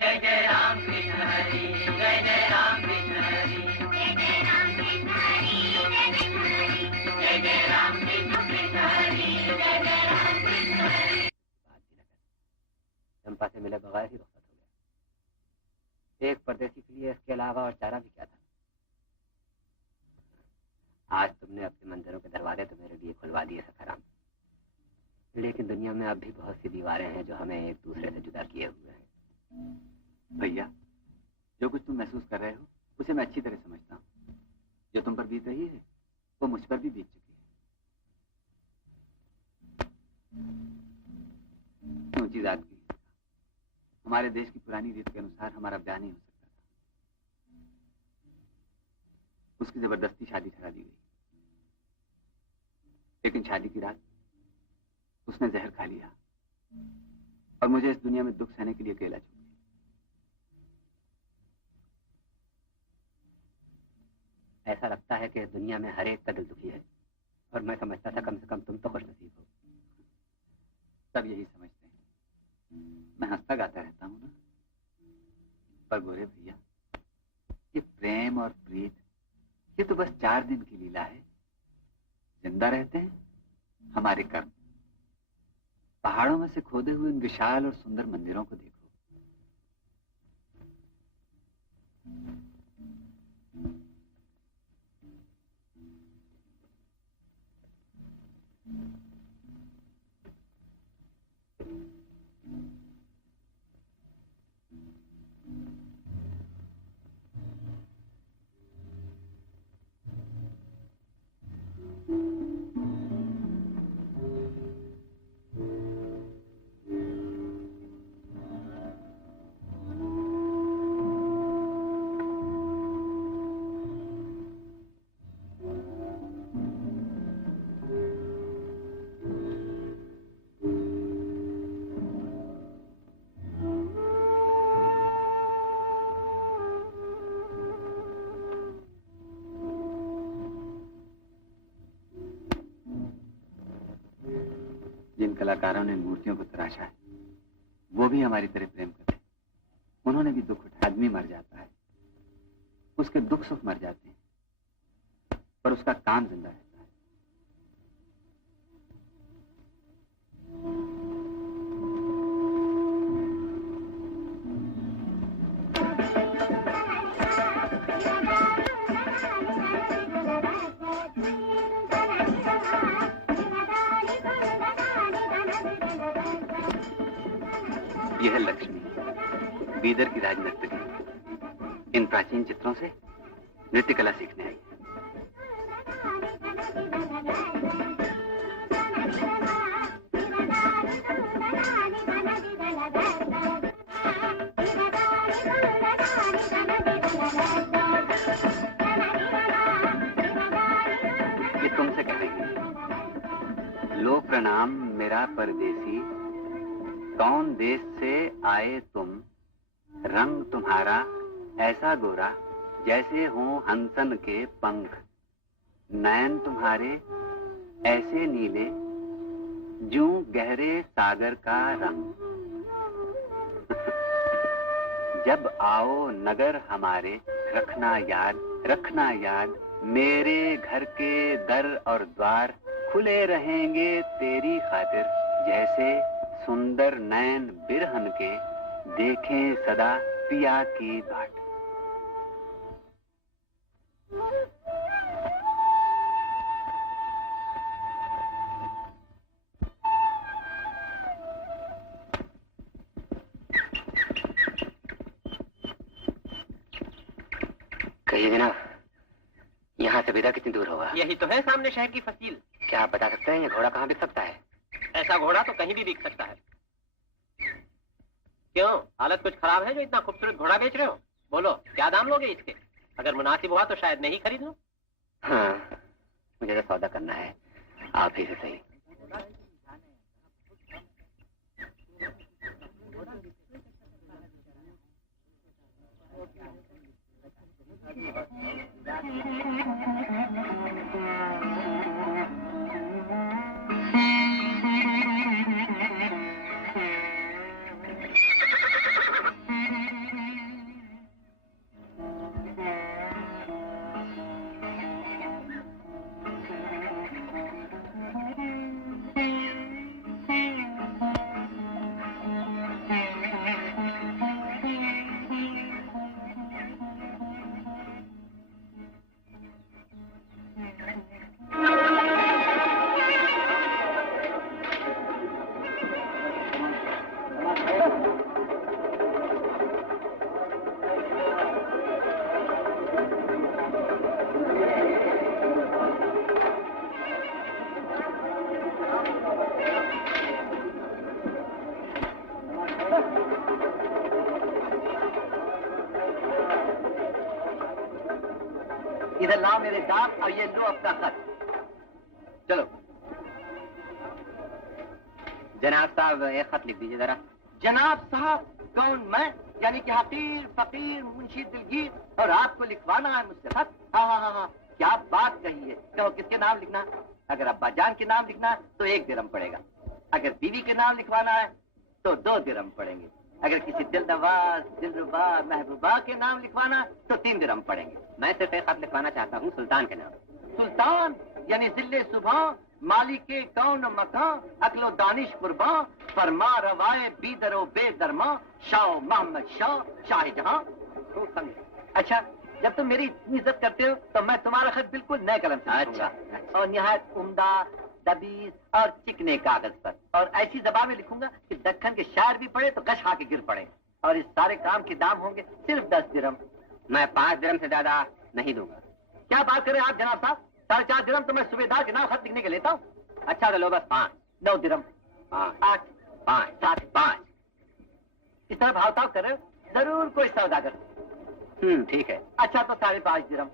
जय जय राम कृष्ण हरि, जय जय राम कृष्ण हरि, जय जय राम कृष्ण हरि, जय जय राम कृष्ण हरि, जय जय राम कृष्ण हरि। चंपा से मिले बगैर ही रुखसत हो गया। एक परदेसी के लिए इसके अलावा और चारा भी क्या था। आज तुमने अपने मंदिरों के दरवाजे तो मेरे लिए खुलवा दिए सखाराम, लेकिन दुनिया में अब भी बहुत सी दीवारें हैं जो हमें एक दूसरे से जुदा किए हुए हैं। भैया, जो कुछ तुम महसूस कर रहे हो उसे मैं अच्छी तरह समझता हूँ। जो तुम पर बीत रही है वो मुझ पर भी बीत चुकी है। ऊंची जात की हमारे देश की पुरानी रीत के अनुसार हमारा ब्याह नहीं हो सकता था। उसकी जबरदस्ती शादी ठहरा दी गई, लेकिन शादी की रात उसने जहर खा लिया और मुझे इस दुनिया में दुख सहने के लिए अकेला छोड़ दिया। ऐसा लगता है कि इस दुनिया में हर एक का दिल दुखी है, और मैं समझता था कम से कम तुम तो खुशनसीब हो। सब यही समझते हैं, मैं हंसता गाता रहता हूँ ना। पर गोरे भैया, ये प्रेम और प्रीत ये तो बस 4 दिन की लीला है। जिंदा रहते हैं हमारे कर्म। पहाड़ों में से खोदे हुए उन विशाल और सुंदर मंदिरों को देखो। जिन कलाकारों ने मूर्तियों को तराशा है वो भी हमारी तरह प्रेम करते हैं। उन्होंने भी दुख उठाया। आदमी मर जाता है, उसके दुख सुख मर जाते हैं, पर उसका काम जिंदा रहता है। यह है लक्ष्मी, बीदर की राजनर्तकी। इन प्राचीन चित्रों से नृत्य कला सीखने आई। ये तुमसे कहेंगे, लो प्रणाम मेरा परदेसी, कौन देश से आए तुम, रंग तुम्हारा ऐसा गोरा जैसे हो हंसन के पंख, नयन तुम्हारे ऐसे नीले जूं गहरे सागर का रंग। जब आओ नगर हमारे रखना याद मेरे घर के दर और द्वार खुले रहेंगे तेरी खातिर, जैसे सुंदर नयन बिरहन के देखें सदा पिया की बाट। कहिए जनाब, यहाँ से बेदा कितनी दूर होगा? यही तो है सामने शहर की फसील। क्या आप बता सकते हैं ये घोड़ा कहाँ बिक सकता है? ऐसा घोड़ा तो कहीं भी बिक सकता है। क्यों, हालत कुछ खराब है जो इतना खूबसूरत घोड़ा बेच रहे हो? बोलो क्या दाम लोगे इसके? अगर मुनासिब हुआ तो शायद नहीं खरीद लो। हाँ, मुझे तो सौदा करना है, आप ही से सही। इधर लाओ मेरे दाम और ये लो अपना खत। चलो। जनाब साहब एक खत लिख दीजिए जरा। जनाब साहब? कौन, मैं? यानी कि हकीर फकीर मुंशी दिलगीर, और आपको लिखवाना है मुझसे खत? हाँ हाँ हाँ हाँ, क्या बात कही है। तो किसके नाम लिखना? अगर अब्बा जान के नाम लिखना है तो 1 दिरहम पड़ेगा। अगर बीवी के नाम लिखवाना है तो 2 दिरहम पड़ेंगे। अगर किसी दिलनवाज दिलरुबा महबूबा के नाम लिखवाना तो 3 दिरहम पड़ेंगे। मैं सिर्फ एक खत लिखवाना चाहता हूँ सुल्तान के नाम। सुल्तान यानी जिले सुबह मालिक के कौन मकान अकलो दानिश कुर्बान फरमा रवाए बीदरो बेदरमा शाह मोहम्मद शाह शाहजहां। खूब समझे। अच्छा, जब तुम मेरी इतनी इज्जत करते हो तो मैं तुम्हारा खत बिल्कुल नए कलम से लिखूंगा। और निहायत उम्दा दबीज और चिकने कागज पर, और ऐसी जबान में लिखूंगा कि दक्कन के शायर भी पढ़े तो गश खा के गिर पड़े। और इस सारे काम के दाम होंगे सिर्फ 10 दिरहम। मैं 5 दिरहम से ज्यादा नहीं दूंगा। क्या बात करें आप जनाब साहब? 4.5 दिरहम तो मैं सूबेदार के नाम खत लिखने के लेता हूँ। अच्छा तो लो बस 5। 9 दिरहम। 8 5 7 5। इस तरह भावताव कर रहे हो? जरूर कोई सौदागर। ठीक है। अच्छा तो 5.5 दिरहम।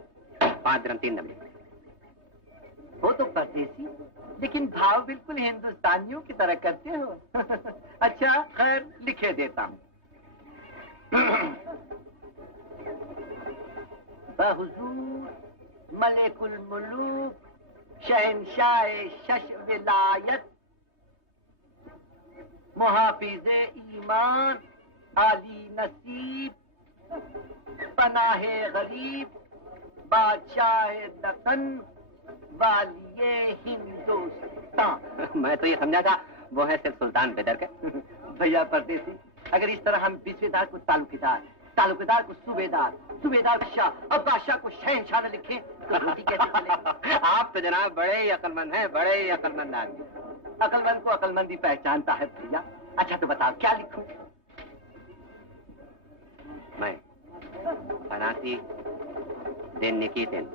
5 दिरहम 3 दम। वो तो परदेसी, लेकिन भाव बिल्कुल हिंदुस्तानियों की तरह करते हो। अच्छा खैर लिखे देता हूँ। बहुजूर मलिकुल मुलूक शहनशाह शश विलायत मुहाफिज़े ईमान आली नसीब पनाहे गरीब बादशाह दक्कन वालिये हिंदुस्तान। मैं तो ये समझा था वो है सिर्फ सुल्तान बेदर के। भैया परदेसी, अगर इस तरह हम बीसवेदार को तालुकेदार, तालुकेदार को सूबेदार, सूबेदार को शाह और बादशाह को शहनशाह न लिखे तो रोटी कैसे चलेगी? आप तो जनाब बड़े ही अक्लमंद हैं, बड़े ही अक्लमंद आदमी। अक्लमंद को अक्लमंदी पहचानता है भैया। अच्छा तो बताओ क्या लिखूं? मैं फनासी दिन निकीतिन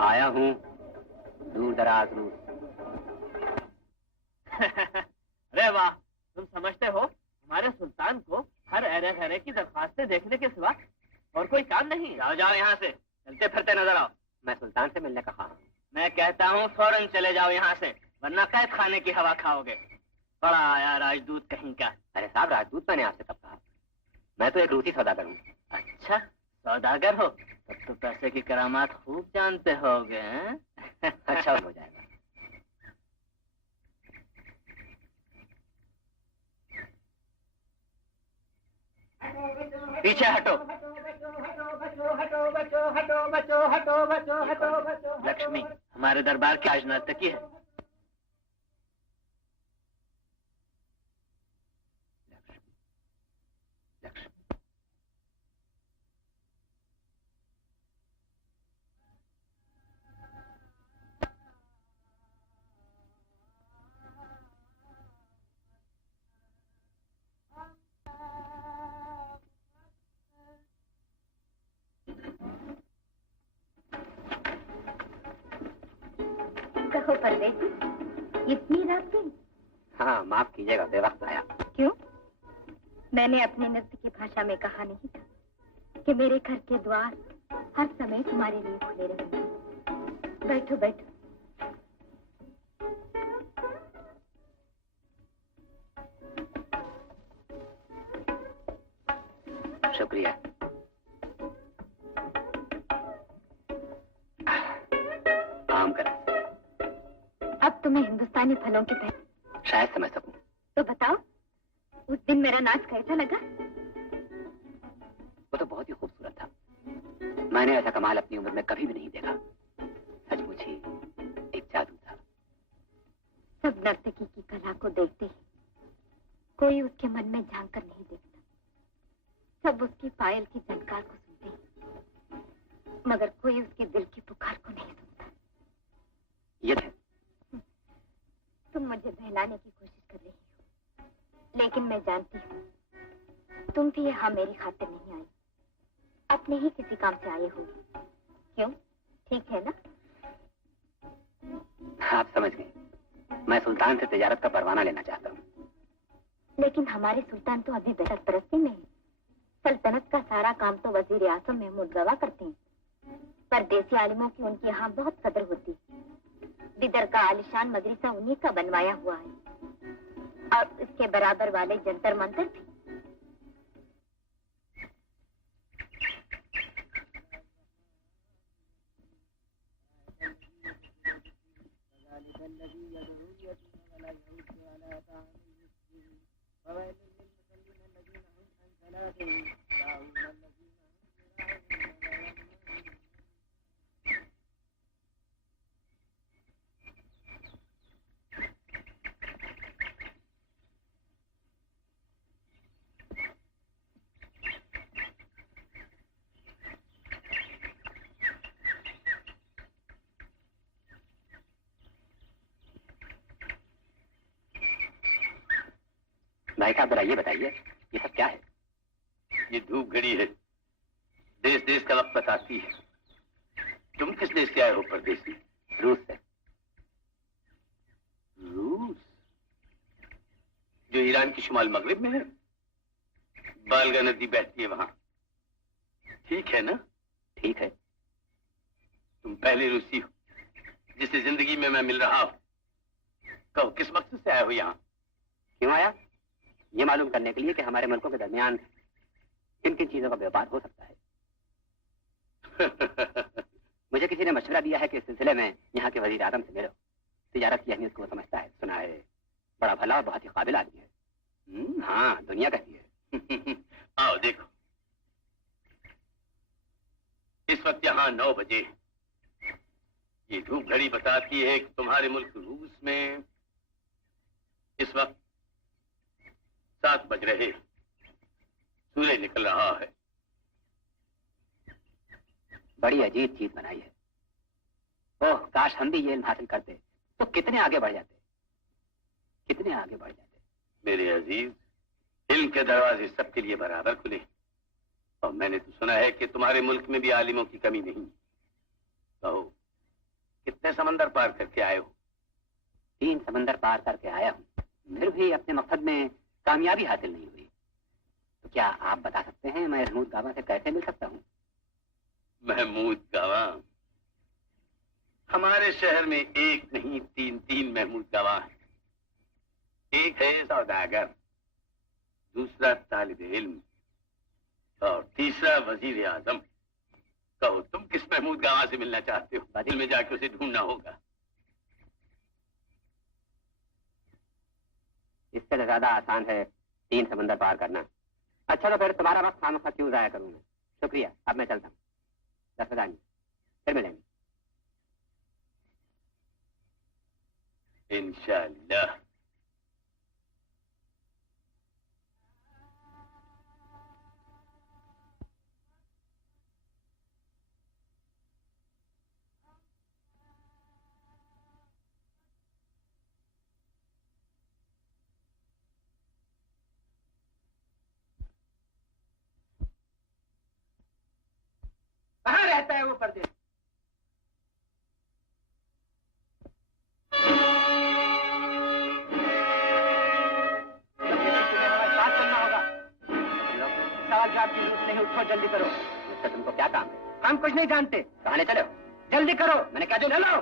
आया हूँ दूर दराज रूस। अरे वाह, तुम समझते हो हमारे सुल्तान को हर अरे खैरे की दरखास्तें देखने के सिवा और कोई काम नहीं। जाओ जाओ यहाँ से, चलते फिरते नजर आओ। मैं सुल्तान से मिलने का ख्वाह। मैं कहता हूँ फौरन चले जाओ यहाँ से, वरना कैद खाने की हवा खाओगे। बड़ा आया राजदूत कहीं का। अरे साहब, राजदूत मैंने आपसे कब कहा? मैं तो एक रूसी सौदागर हूँ। अच्छा सौदागर हो, तब तो पैसे की करामात खूब जानते होगे। अच्छा हो जाएगा। पीछे हटो। लक्ष्मी हमारे दरबार की आज नर्तकी है। हो परदेसी, इतनी रात गई? हाँ, माफ कीजिएगा, बेवक्त आया। क्यों? मैंने अपने नृत्य की भाषा में कहा नहीं था कि मेरे घर के द्वार हर समय तुम्हारे लिए खुले रहेंगे। बैठो बैठो। शुक्रिया। आम करें। अब तुम्हें हिंदुस्तानी फलों की पहचान शायद समझ सकूं। तो बताओ, उस दिन मेरा नाच कैसा लगा? वो तो बहुत ही खूबसूरत था। मैंने ऐसा कमाल अपनी उम्र में कभी भी नहीं देखा। सचमुच ही एक जादू था। सब नर्तकी की कला को देखते ही कोई उसके मन में झांक कर नहीं देखता। सब उसकी पायल की झनकार को सुनते हैं, मगर कोई उसके दिल की पुकार को नहीं सुनता। ये है। तुम मुझे बहलाने की कोशिश कर रही हो, लेकिन मैं जानती हूँ तुम भी यहाँ मेरी खातिर नहीं आई, अपने ही किसी काम से आए हो। क्यों? ठीक है ना? आप समझ गए। मैं सुल्तान से तिजारत का परवाना लेना चाहता हूँ। लेकिन हमारे सुल्तान तो अभी बेहद परस्ती में है। सल्तनत का सारा काम तो वजीर आजम महमूद गवा करते हैं। परदेसी आलिमों की उनके यहाँ बहुत कदर होती। बिदर का आलिशान मदरसा उन्हीं का बनवाया हुआ है, और इसके बराबर वाले जंतर मंतर भी। भाई साहब, जरा ये बताइए, ये सब क्या है? ये धूप घड़ी है, देश देश का वक्त बताती है। तुम किस देश से आए हो परदेसी? रूस से। रूस? जो ईरान की शुमाल मगरिब में है? बालगा नदी बहती है वहां, ठीक है ना? ठीक है। तुम पहले रूसी हो जिससे जिंदगी में मैं मिल रहा हूं। कहो, किस मकसद से आए हो यहाँ? क्यों आया? ये मालूम करने के लिए कि हमारे मुल्कों के दरमियान किन किन चीजों का व्यापार हो सकता है। मुझे किसी ने मशवरा दिया है कि इस सिलसिले में यहाँ के वजीर आजम से मिलो। तिजारत की अहमियत को वो समझता है, सुना है। बड़ा भला और बहुत ही काबिल आदमी है। हाँ, दुनिया कहती है। आओ देखो, इस वक्त यहाँ 9 बजे। ये धूप घड़ी बताती है कि तुम्हारे मुल्क रूस में इस वक्त 7 बज रहे। सूरज निकल रहा है। बड़ी अजीब चीज बनाई है। ओह, काश हम भी ये इल्म हासिल करते तो कितने आगे बढ़ जाते, कितने आगे बढ़ जाते। मेरे अजीज, इल्म के दरवाजे सबके लिए बराबर खुले। और मैंने तो सुना है कि तुम्हारे मुल्क में भी आलिमों की कमी नहीं। कहो, कितने समंदर पार करके आए हो? 3 समंदर पार करके आया हूँ, फिर भी अपने मकसद में कामयाबी हासिल नहीं हुई। तो क्या आप बता सकते हैं मैं महमूद गावा से कैसे मिल सकता हूँ? महमूद गावा? हमारे शहर में एक नहीं 3 महमूद गावा हैं। एक है सौदागर, दूसरा तालिब इल्म, और तीसरा वजीर आजम। कहो, तुम किस महमूद गावा से मिलना चाहते हो? बादल में जाके उसे ढूंढना होगा। इससे तो ज्यादा आसान है 3 समंदर पार करना। अच्छा, तो फिर तुम्हारा वक्त खामखा क्यों जाया करूं मैं? शुक्रिया, अब मैं चलता हूँ। दस्तदानी, फिर मिलेंगे। इंशाअल्लाह। कहाँ रहता है वो परदेसी? उठो, जल्दी करो। मुझसे तुमको क्या काम? हम कुछ नहीं जानते। कहाँ ले चलो? जल्दी करो। मैंने क्या जो चलो।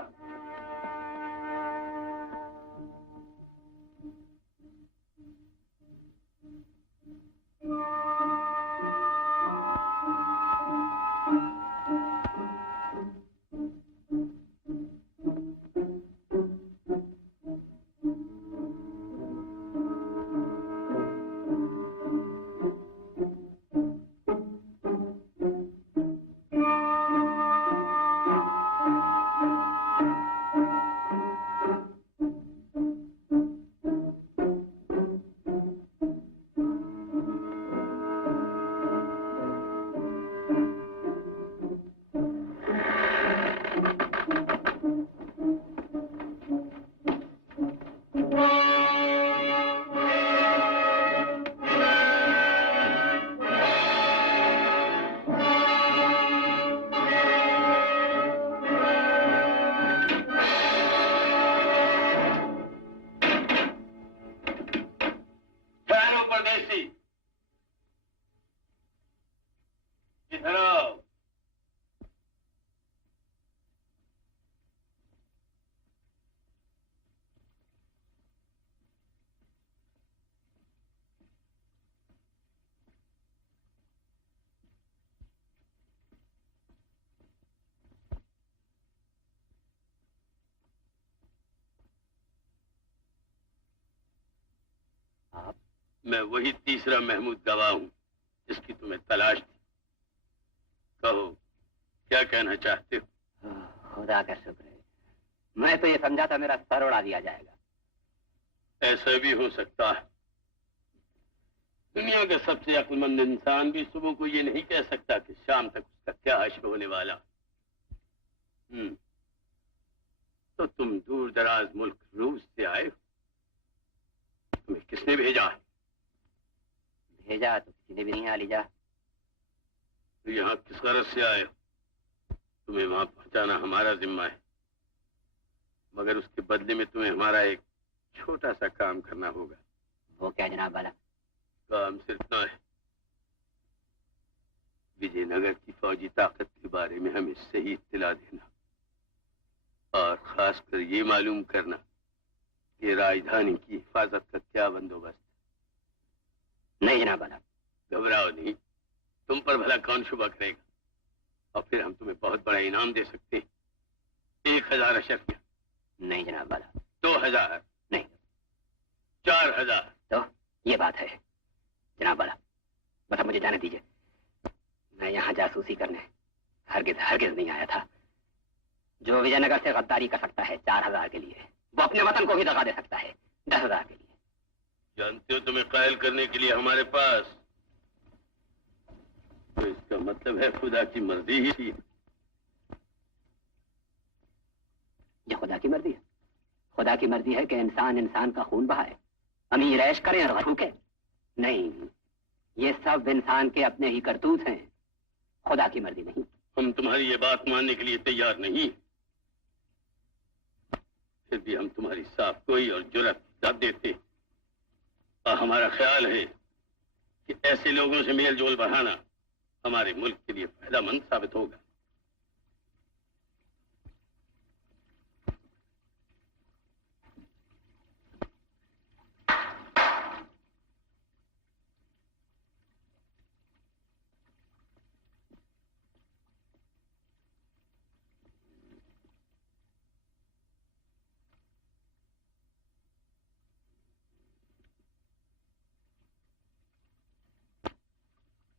मैं वही तीसरा महमूद गवाह हूं जिसकी तुम्हें तलाश थी। कहो, क्या कहना चाहते हो? खुदा का शुक्र है, मैं तो ये समझा था मेरा सर उड़ा दिया जाएगा। ऐसा भी हो सकता है। दुनिया का सबसे अक्लमंद इंसान भी सुबह को ये नहीं कह सकता कि शाम तक उसका क्या हश्र होने वाला। तो तुम दूर दराज मुल्क रूस से आए हो। तुम्हें किसने भेजा है? भेजा तो किसी ने भी नहीं, आलीजा। तो यहाँ किस गरज से आए हो? तुम्हें वहां पहुंचाना हमारा जिम्मा है, मगर उसके बदले में तुम्हें हमारा एक छोटा सा काम करना होगा। वो क्या जनाब वाला? काम सिर्फ इतना है, विजयनगर की फौजी ताकत के बारे में हमें सही इत्तला देना और खासकर ये मालूम करना कि राजधानी की हिफाजत का क्या बंदोबस्त। नहीं जनाब वाला। घबराओ नहीं, तुम पर भला कौन शुबा करेगा। और फिर हम तुम्हें बहुत बड़ा इनाम दे सकते हैं। 1000 अशर्फिया। नहीं जनाब वाला। 2000। नहीं। 4000। तो ये बात है जनाब वाला, बस मुझे जाने दीजिए। मैं यहाँ जासूसी करने हरगिज हरगिज नहीं आया था। जो विजयनगर से गद्दारी कर सकता है 4000 के लिए, वो अपने वतन को भी दगा दे सकता है 10,000 के लिए। जानते हो तुम्हें कायल करने के लिए हमारे पास, तो इसका मतलब है खुदा की मर्जी ही थी। ये खुदा की मर्जी है? खुदा की मर्जी है कि इंसान इंसान का खून बहाए, अमीर ऐश करें और भूखे? नहीं, ये सब इंसान के अपने ही करतूत हैं, खुदा की मर्जी नहीं। हम तुम्हारी ये बात मानने के लिए तैयार नहीं, फिर भी हम तुम्हारी साफ कोई और जुर्रत दाद देते। और हमारा ख्याल है कि ऐसे लोगों से मेल जोल बढ़ाना हमारे मुल्क के लिए फायदेमंद साबित होगा।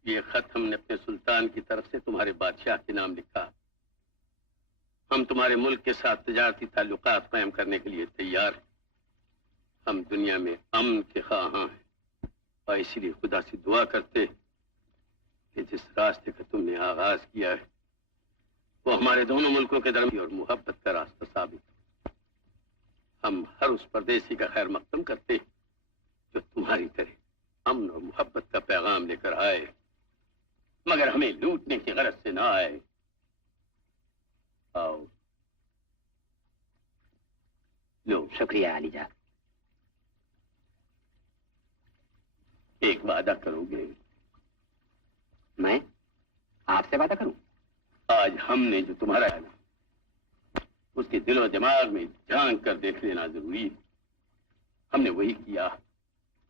ये खत हमने अपने सुल्तान की तरफ से तुम्हारे बादशाह के नाम लिखा। हम तुम्हारे मुल्क के साथ तिजारती ताल्लुकात कायम करने के लिए तैयार हैं। हम दुनिया में अमन के ख्वाहां हैं और इसीलिए खुदा से दुआ करते हैं कि जिस रास्ते का तुमने आगाज किया है वो हमारे दोनों मुल्कों के दरमियान और मोहब्बत का रास्ता साबित हो। हम हर उस परदेसी का खैर मकदम करते हैं जो तुम्हारी तरह अमन और मोहब्बत का पैगाम लेकर आए, मगर हमें लूटने की गरज से ना आए। आओ लो। शुक्रिया अलीजा। एक वादा करोगे? मैं आपसे वादा करूं? आज हमने जो तुम्हारा है ना, उसके दिलो दिमाग में झांक कर देख लेना जरूरी है। हमने वही किया।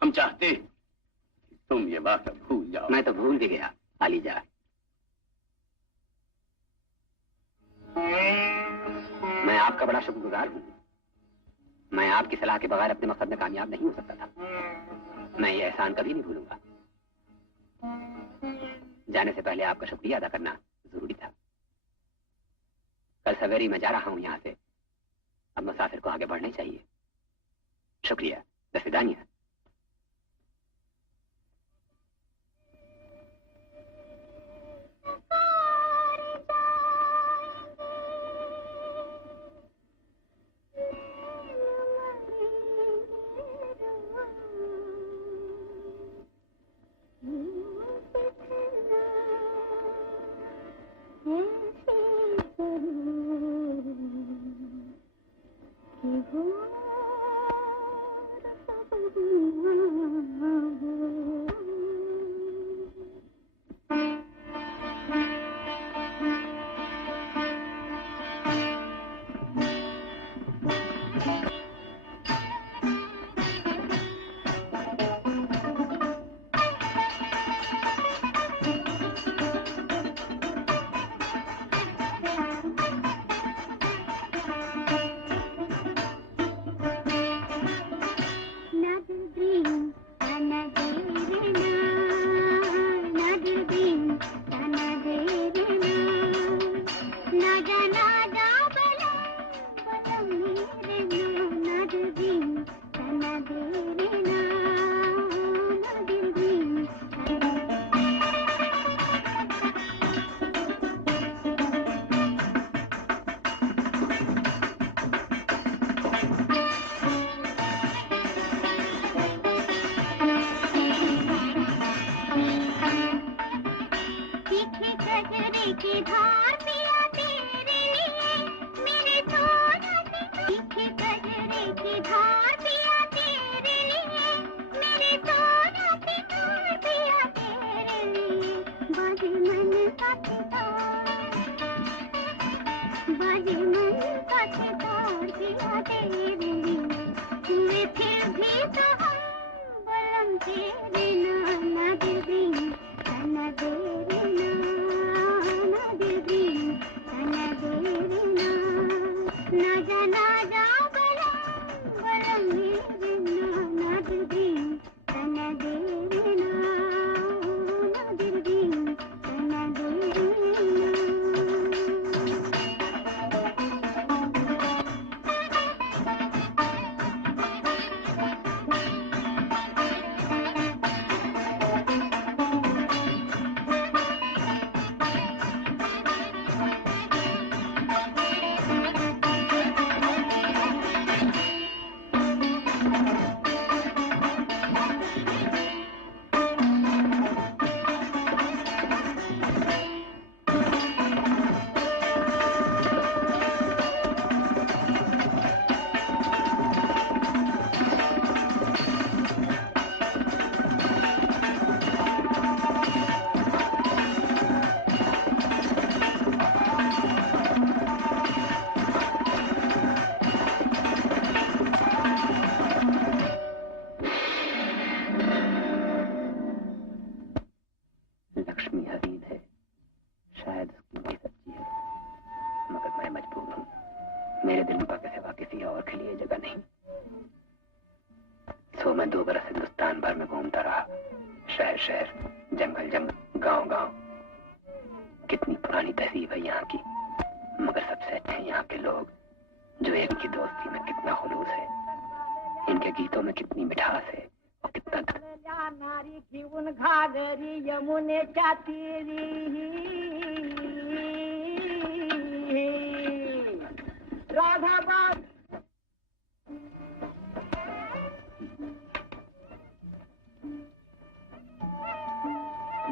हम चाहते हैं कि तुम ये वाक़ा भूल जाओ। मैं तो भूल भी गया आलीजा। मैं आपका बड़ा शुक्रगुजार हूं। मैं आपकी सलाह के बगैर अपने मकसद में कामयाब नहीं हो सकता था। मैं ये एहसान कभी नहीं भूलूंगा। जाने से पहले आपका शुक्रिया अदा करना जरूरी था। कल सवेरे मैं जा रहा हूं यहां से। अब मुसाफिर को आगे बढ़ना चाहिए। शुक्रिया, दस्तानिया।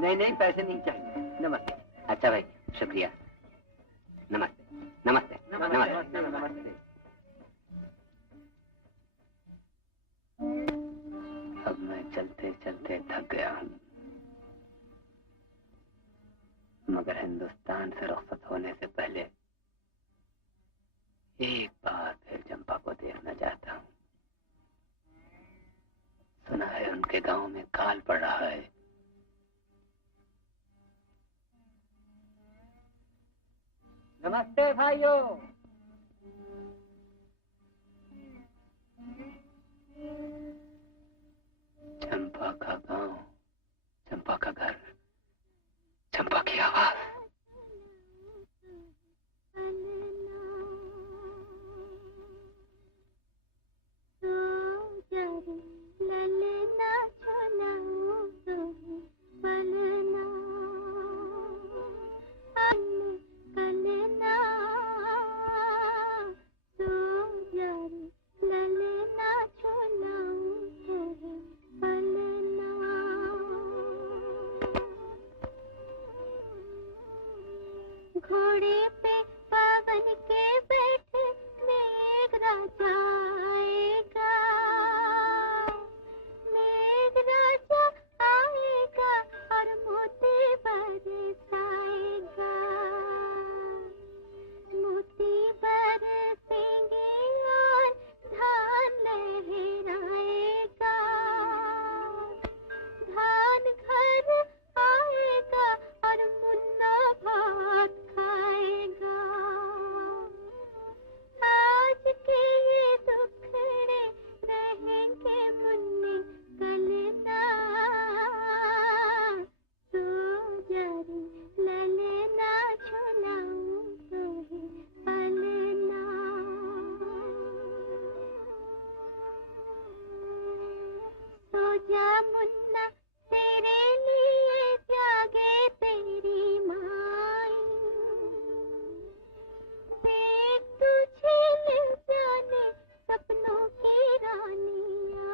नहीं, पैसे नहीं चाहिए। नमस्ते। अच्छा भाई, शुक्रिया। नमस्ते नमस्ते नमस्ते नमस्ते। अब मैं चलते चलते थक गया हूँ। मगर हिंदुस्तान से रुखसत होने से पहले एक बार फिर चंपा को देखना चाहता हूँ। सुना है उनके गांव में काल पड़ रहा है। नमस्ते भाइयों। चंपा का गांव, चंपा का घर, चंपा की आवाज। घोड़े पे पवन के बैठे मेघ राजा आएगा, मेघ राजा आएगा और मोती बरसाएगा, मोती बरसेंगे और धान लहराएगा, धान घर आएगा और मुन्ना भात खाएगा। आज के ये दुखड़े रहेंगे मुन्ने कल ना, सो जा रे ललना झुलाऊं तोहे पलना, सो जा मुन्ना तेरे लिए त्यागे तेरी माई, देख तुझे ले जाने सपनों की रानी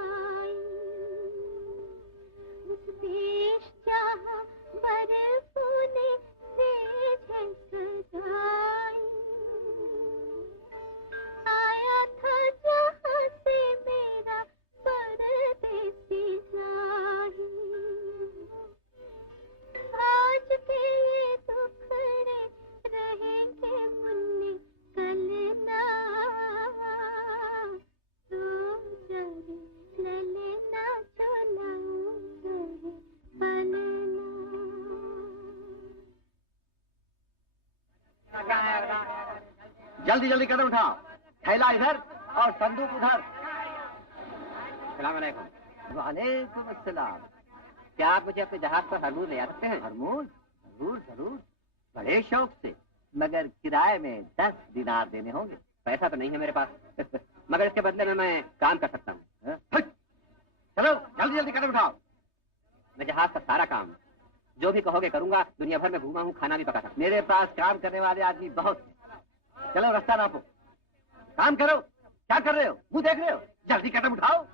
आई, उस देश जहाँ बर्फों ने सेज है सजाई, आया था जहाँ से मेरा परदेसी जाही, आज के ये दुखड़े रहेंगे मुन्ने कल ना, सो जा रे ललना झुलाऊं तोहे पलना। जल्दी जल्दी कदम उठाओ, थैला इधर और संदूक उधर। सलाम अलैकुम। वालेकुम अस्सलाम। क्या आप मुझे अपने जहाज पर हरमूज ले आ सकते हैं? हरमूज? जरूर जरूर, बड़े शौक से, मगर किराए में 10 दिनार देने होंगे। पैसा तो नहीं है मेरे पास मगर इसके बदले में मैं काम कर सकता हूँ। चलो जल्दी जल्दी कदम उठाओ। मैं जहाज का सारा काम जो भी कहोगे करूंगा, दुनिया भर में घूमा हूँ, खाना भी पका सकता हूँ। मेरे पास काम करने वाले आदमी बहुत हैं। चलो रास्ता नापो, काम करो। क्या कर रहे हो, मुंह देख रहे हो? जल्दी कदम उठाओ।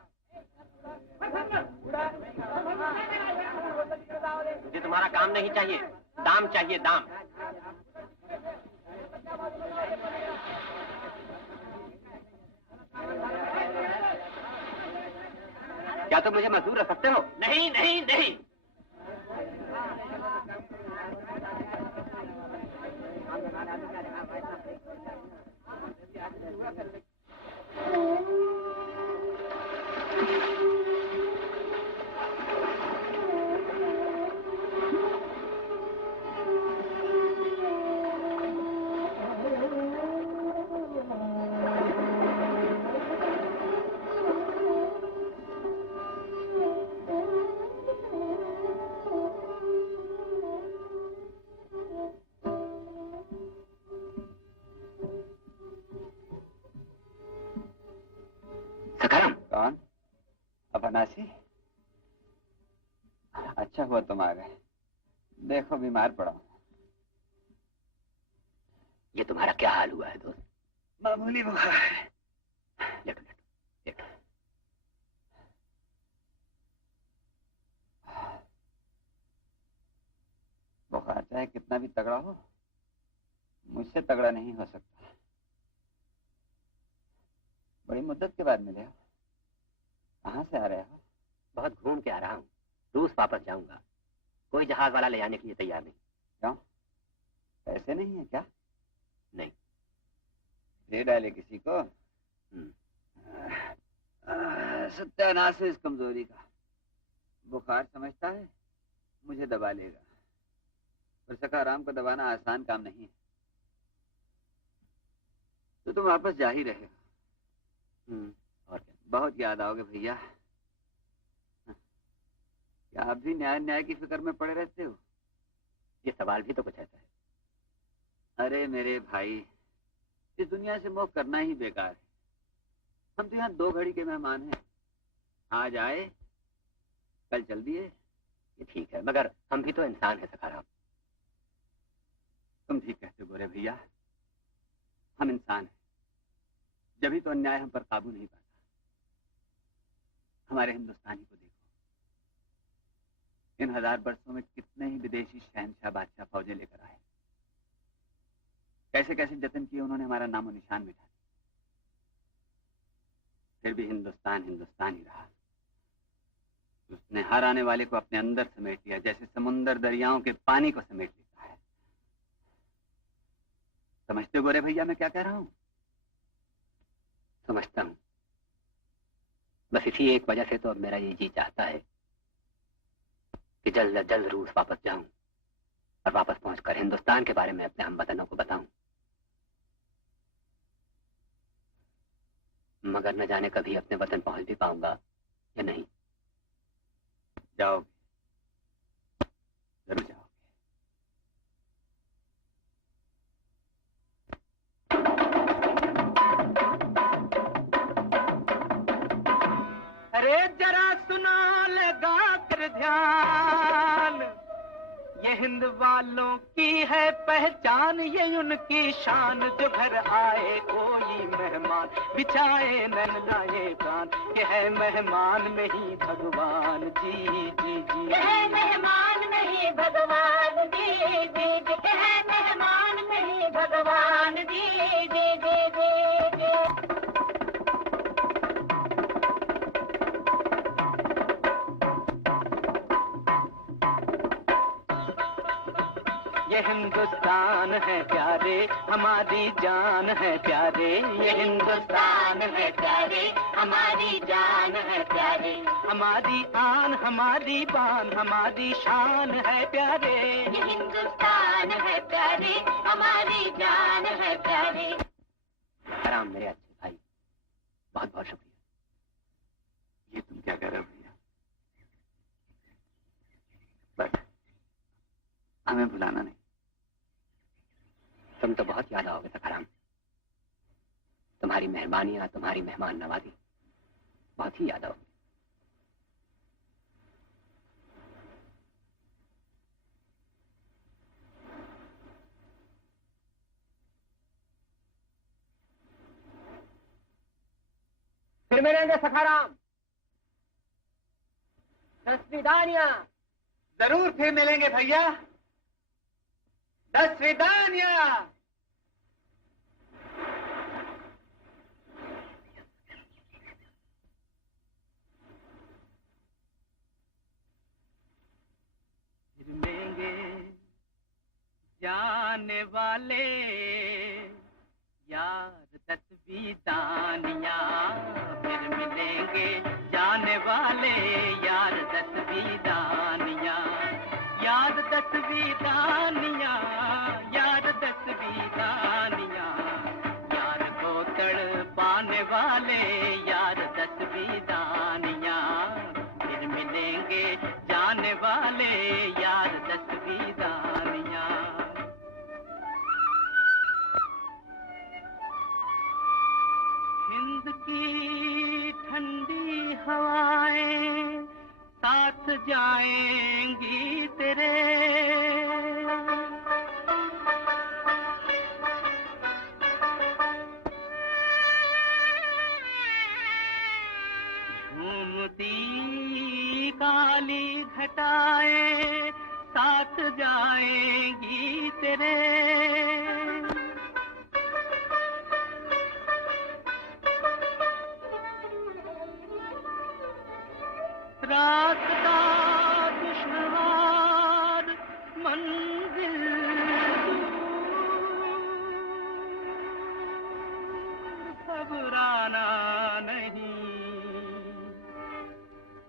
मुझे तुम्हारा काम नहीं चाहिए, दाम चाहिए, दाम। क्या तुम मुझे मजदूर रख सकते हो? नहीं नहीं नहीं। कौन? अफनासी? अच्छा हुआ तुम आ गए। देखो बीमार पड़ा। ये तुम्हारा क्या हाल हुआ है दोस्त? मामूली बुखार है। लेटो लेटो लेटो। बुखार चाहे कितना भी तगड़ा हो, मुझसे तगड़ा नहीं हो सकता। बड़ी मुद्दत के बाद मिले हो। कहाँ से आ रहे हो? बहुत घूम के आ रहा हूँ। रूस वापस जाऊंगा। कोई जहाज वाला ले जाने के लिए तैयार नहीं। क्यों? पैसे नहीं है क्या? नहीं। दे डाले किसी को? सत्यानाश है इस कमजोरी का। बुखार समझता है मुझे दबा लेगा, पर सखाराम को दबाना आसान काम नहीं है। तो तुम वापस जा ही रहे हो। और क्या? बहुत याद आओगे भैया। क्या आप भी न्याय न्याय की फिक्र में पड़े रहते हो? ये सवाल भी तो कुछ ऐसा है। अरे मेरे भाई, इस दुनिया से मोह करना ही बेकार है। हम तो यहाँ 2 घड़ी के मेहमान हैं। आज आए, कल चल दिए। ये ठीक है, मगर हम भी तो इंसान हैं सखाराम। तुम ठीक कहते हो गोरे भैया, हम इंसान हैं, जब ही तो अन्याय हम पर काबू नहीं पाता। हमारे हिंदुस्तानी को देखो, इन 1000 वर्षों में कितने ही विदेशी शहनशाह बादशाह फौजें लेकर आए, कैसे कैसे जतन किए उन्होंने हमारा नामो निशान मिटा दिया। फिर भी हिंदुस्तान हिंदुस्तान ही रहा। उसने हर आने वाले को अपने अंदर समेट लिया, जैसे समुंदर दरियाओं के पानी को समेट लेता है। समझते हो गोरे भैया मैं क्या कह रहा हूँ? समझता हूँ। बस इसी एक वजह से तो अब मेरा ये जी चाहता है कि जल्द से जल्द रूस वापस जाऊं और वापस पहुंचकर हिंदुस्तान के बारे में अपने हमवतनों को बताऊं। मगर न जाने कभी अपने वतन पहुंच भी पाऊंगा या नहीं। जाओगे, जरूर जाओगे। अरे जरा सुनो लगा कर ध्यान, ये हिंद वालों की है पहचान, ये उनकी शान। जो घर आए कोई मेहमान, बिछाए नैन लाए प्राण, ये है मेहमान नहीं भगवान। जी जी जी, ये है मेहमान नहीं भगवान। जी जी जी, ये है मेहमान नहीं भगवान। जी जी जी जी। ये हिंदुस्तान है प्यारे, हमारी जान है प्यारे। ये हिंदुस्तान है प्यारे, हमारी जान है प्यारे। हमारी आन, हमारी बान, हमारी शान है प्यारे। ये हिंदुस्तान है प्यारे, हमारी जान है प्यारे। सखाराम मेरे अच्छे भाई, बहुत बहुत शुक्रिया। ये तुम क्या कह रहे हो भैया? बस हमें भुलाना नहीं। तुम तो बहुत याद आओगे सखाराम। तुम्हारी मेहरबानियां, तुम्हारी मेहमान नवाजी बहुत ही याद आओगे। फिर मिलेंगे सखाराम। दसविदानिया। जरूर फिर मिलेंगे भैया। दसविदानिया। फिर मिलेंगे जाने वाले यार दसविदानिया। फिर मिलेंगे जाने वाले यार दसविदानिया। याद दसविदानिया, याद दसविदानिया, यार को तड़पाने वाले यार दसविदानिया। फिर मिलेंगे जाने वाले यार दसविदानिया। हिंद की ठंडी हवाएं साथ जाएंगी तेरे। झूमती काली घटाएं साथ जाएंगी तेरे। रास्ता दुश्वार मंजिल दूर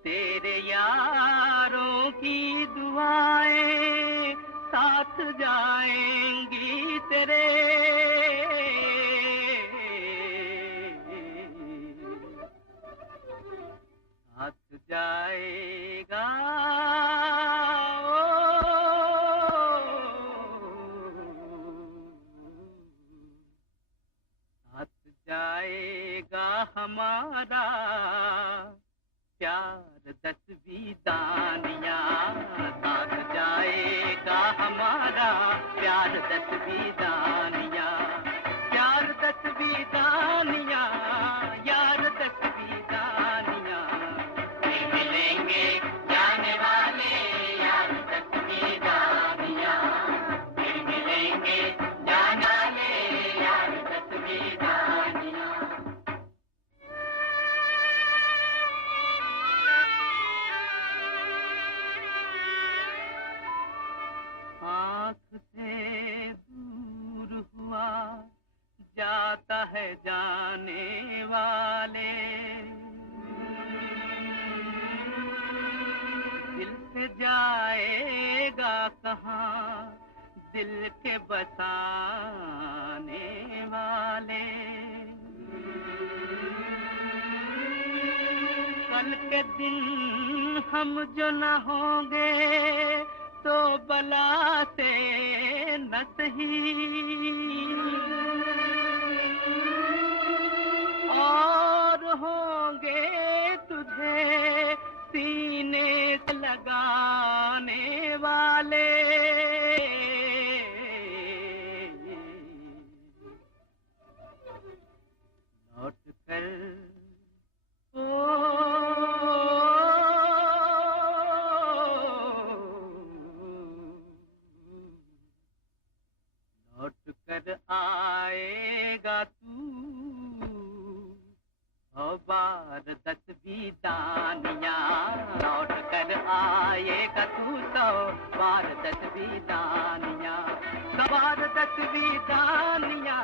तेरे यारों की दुआएं साथ जाएंगी तेरे, साथ जाएगा जाएगा हमारा प्यार 10 दानिया, साथ जाएगा हमारा प्यार 10 दानिया, प्यार 10 दानिया, यार 10 दानिया, मिलेंगे जाने वाले यार 10 दानिया, मिलेंगे जाने वाले यार 10 दानिया। आँख से दूर हुआ जाता है जाने वाले, दिल से जाएगा कहाँ दिल के बसाने वाले, कल के दिन हम जो न होंगे तो बला से न सही, और होंगे तुझे सीने से लगाने वाले, लौट कर लौट कर आएगा तू 100 बार 10 दानिया, लौट कर आएगा तू 100 बार 10 दानिया, 100 बार 10 दानिया।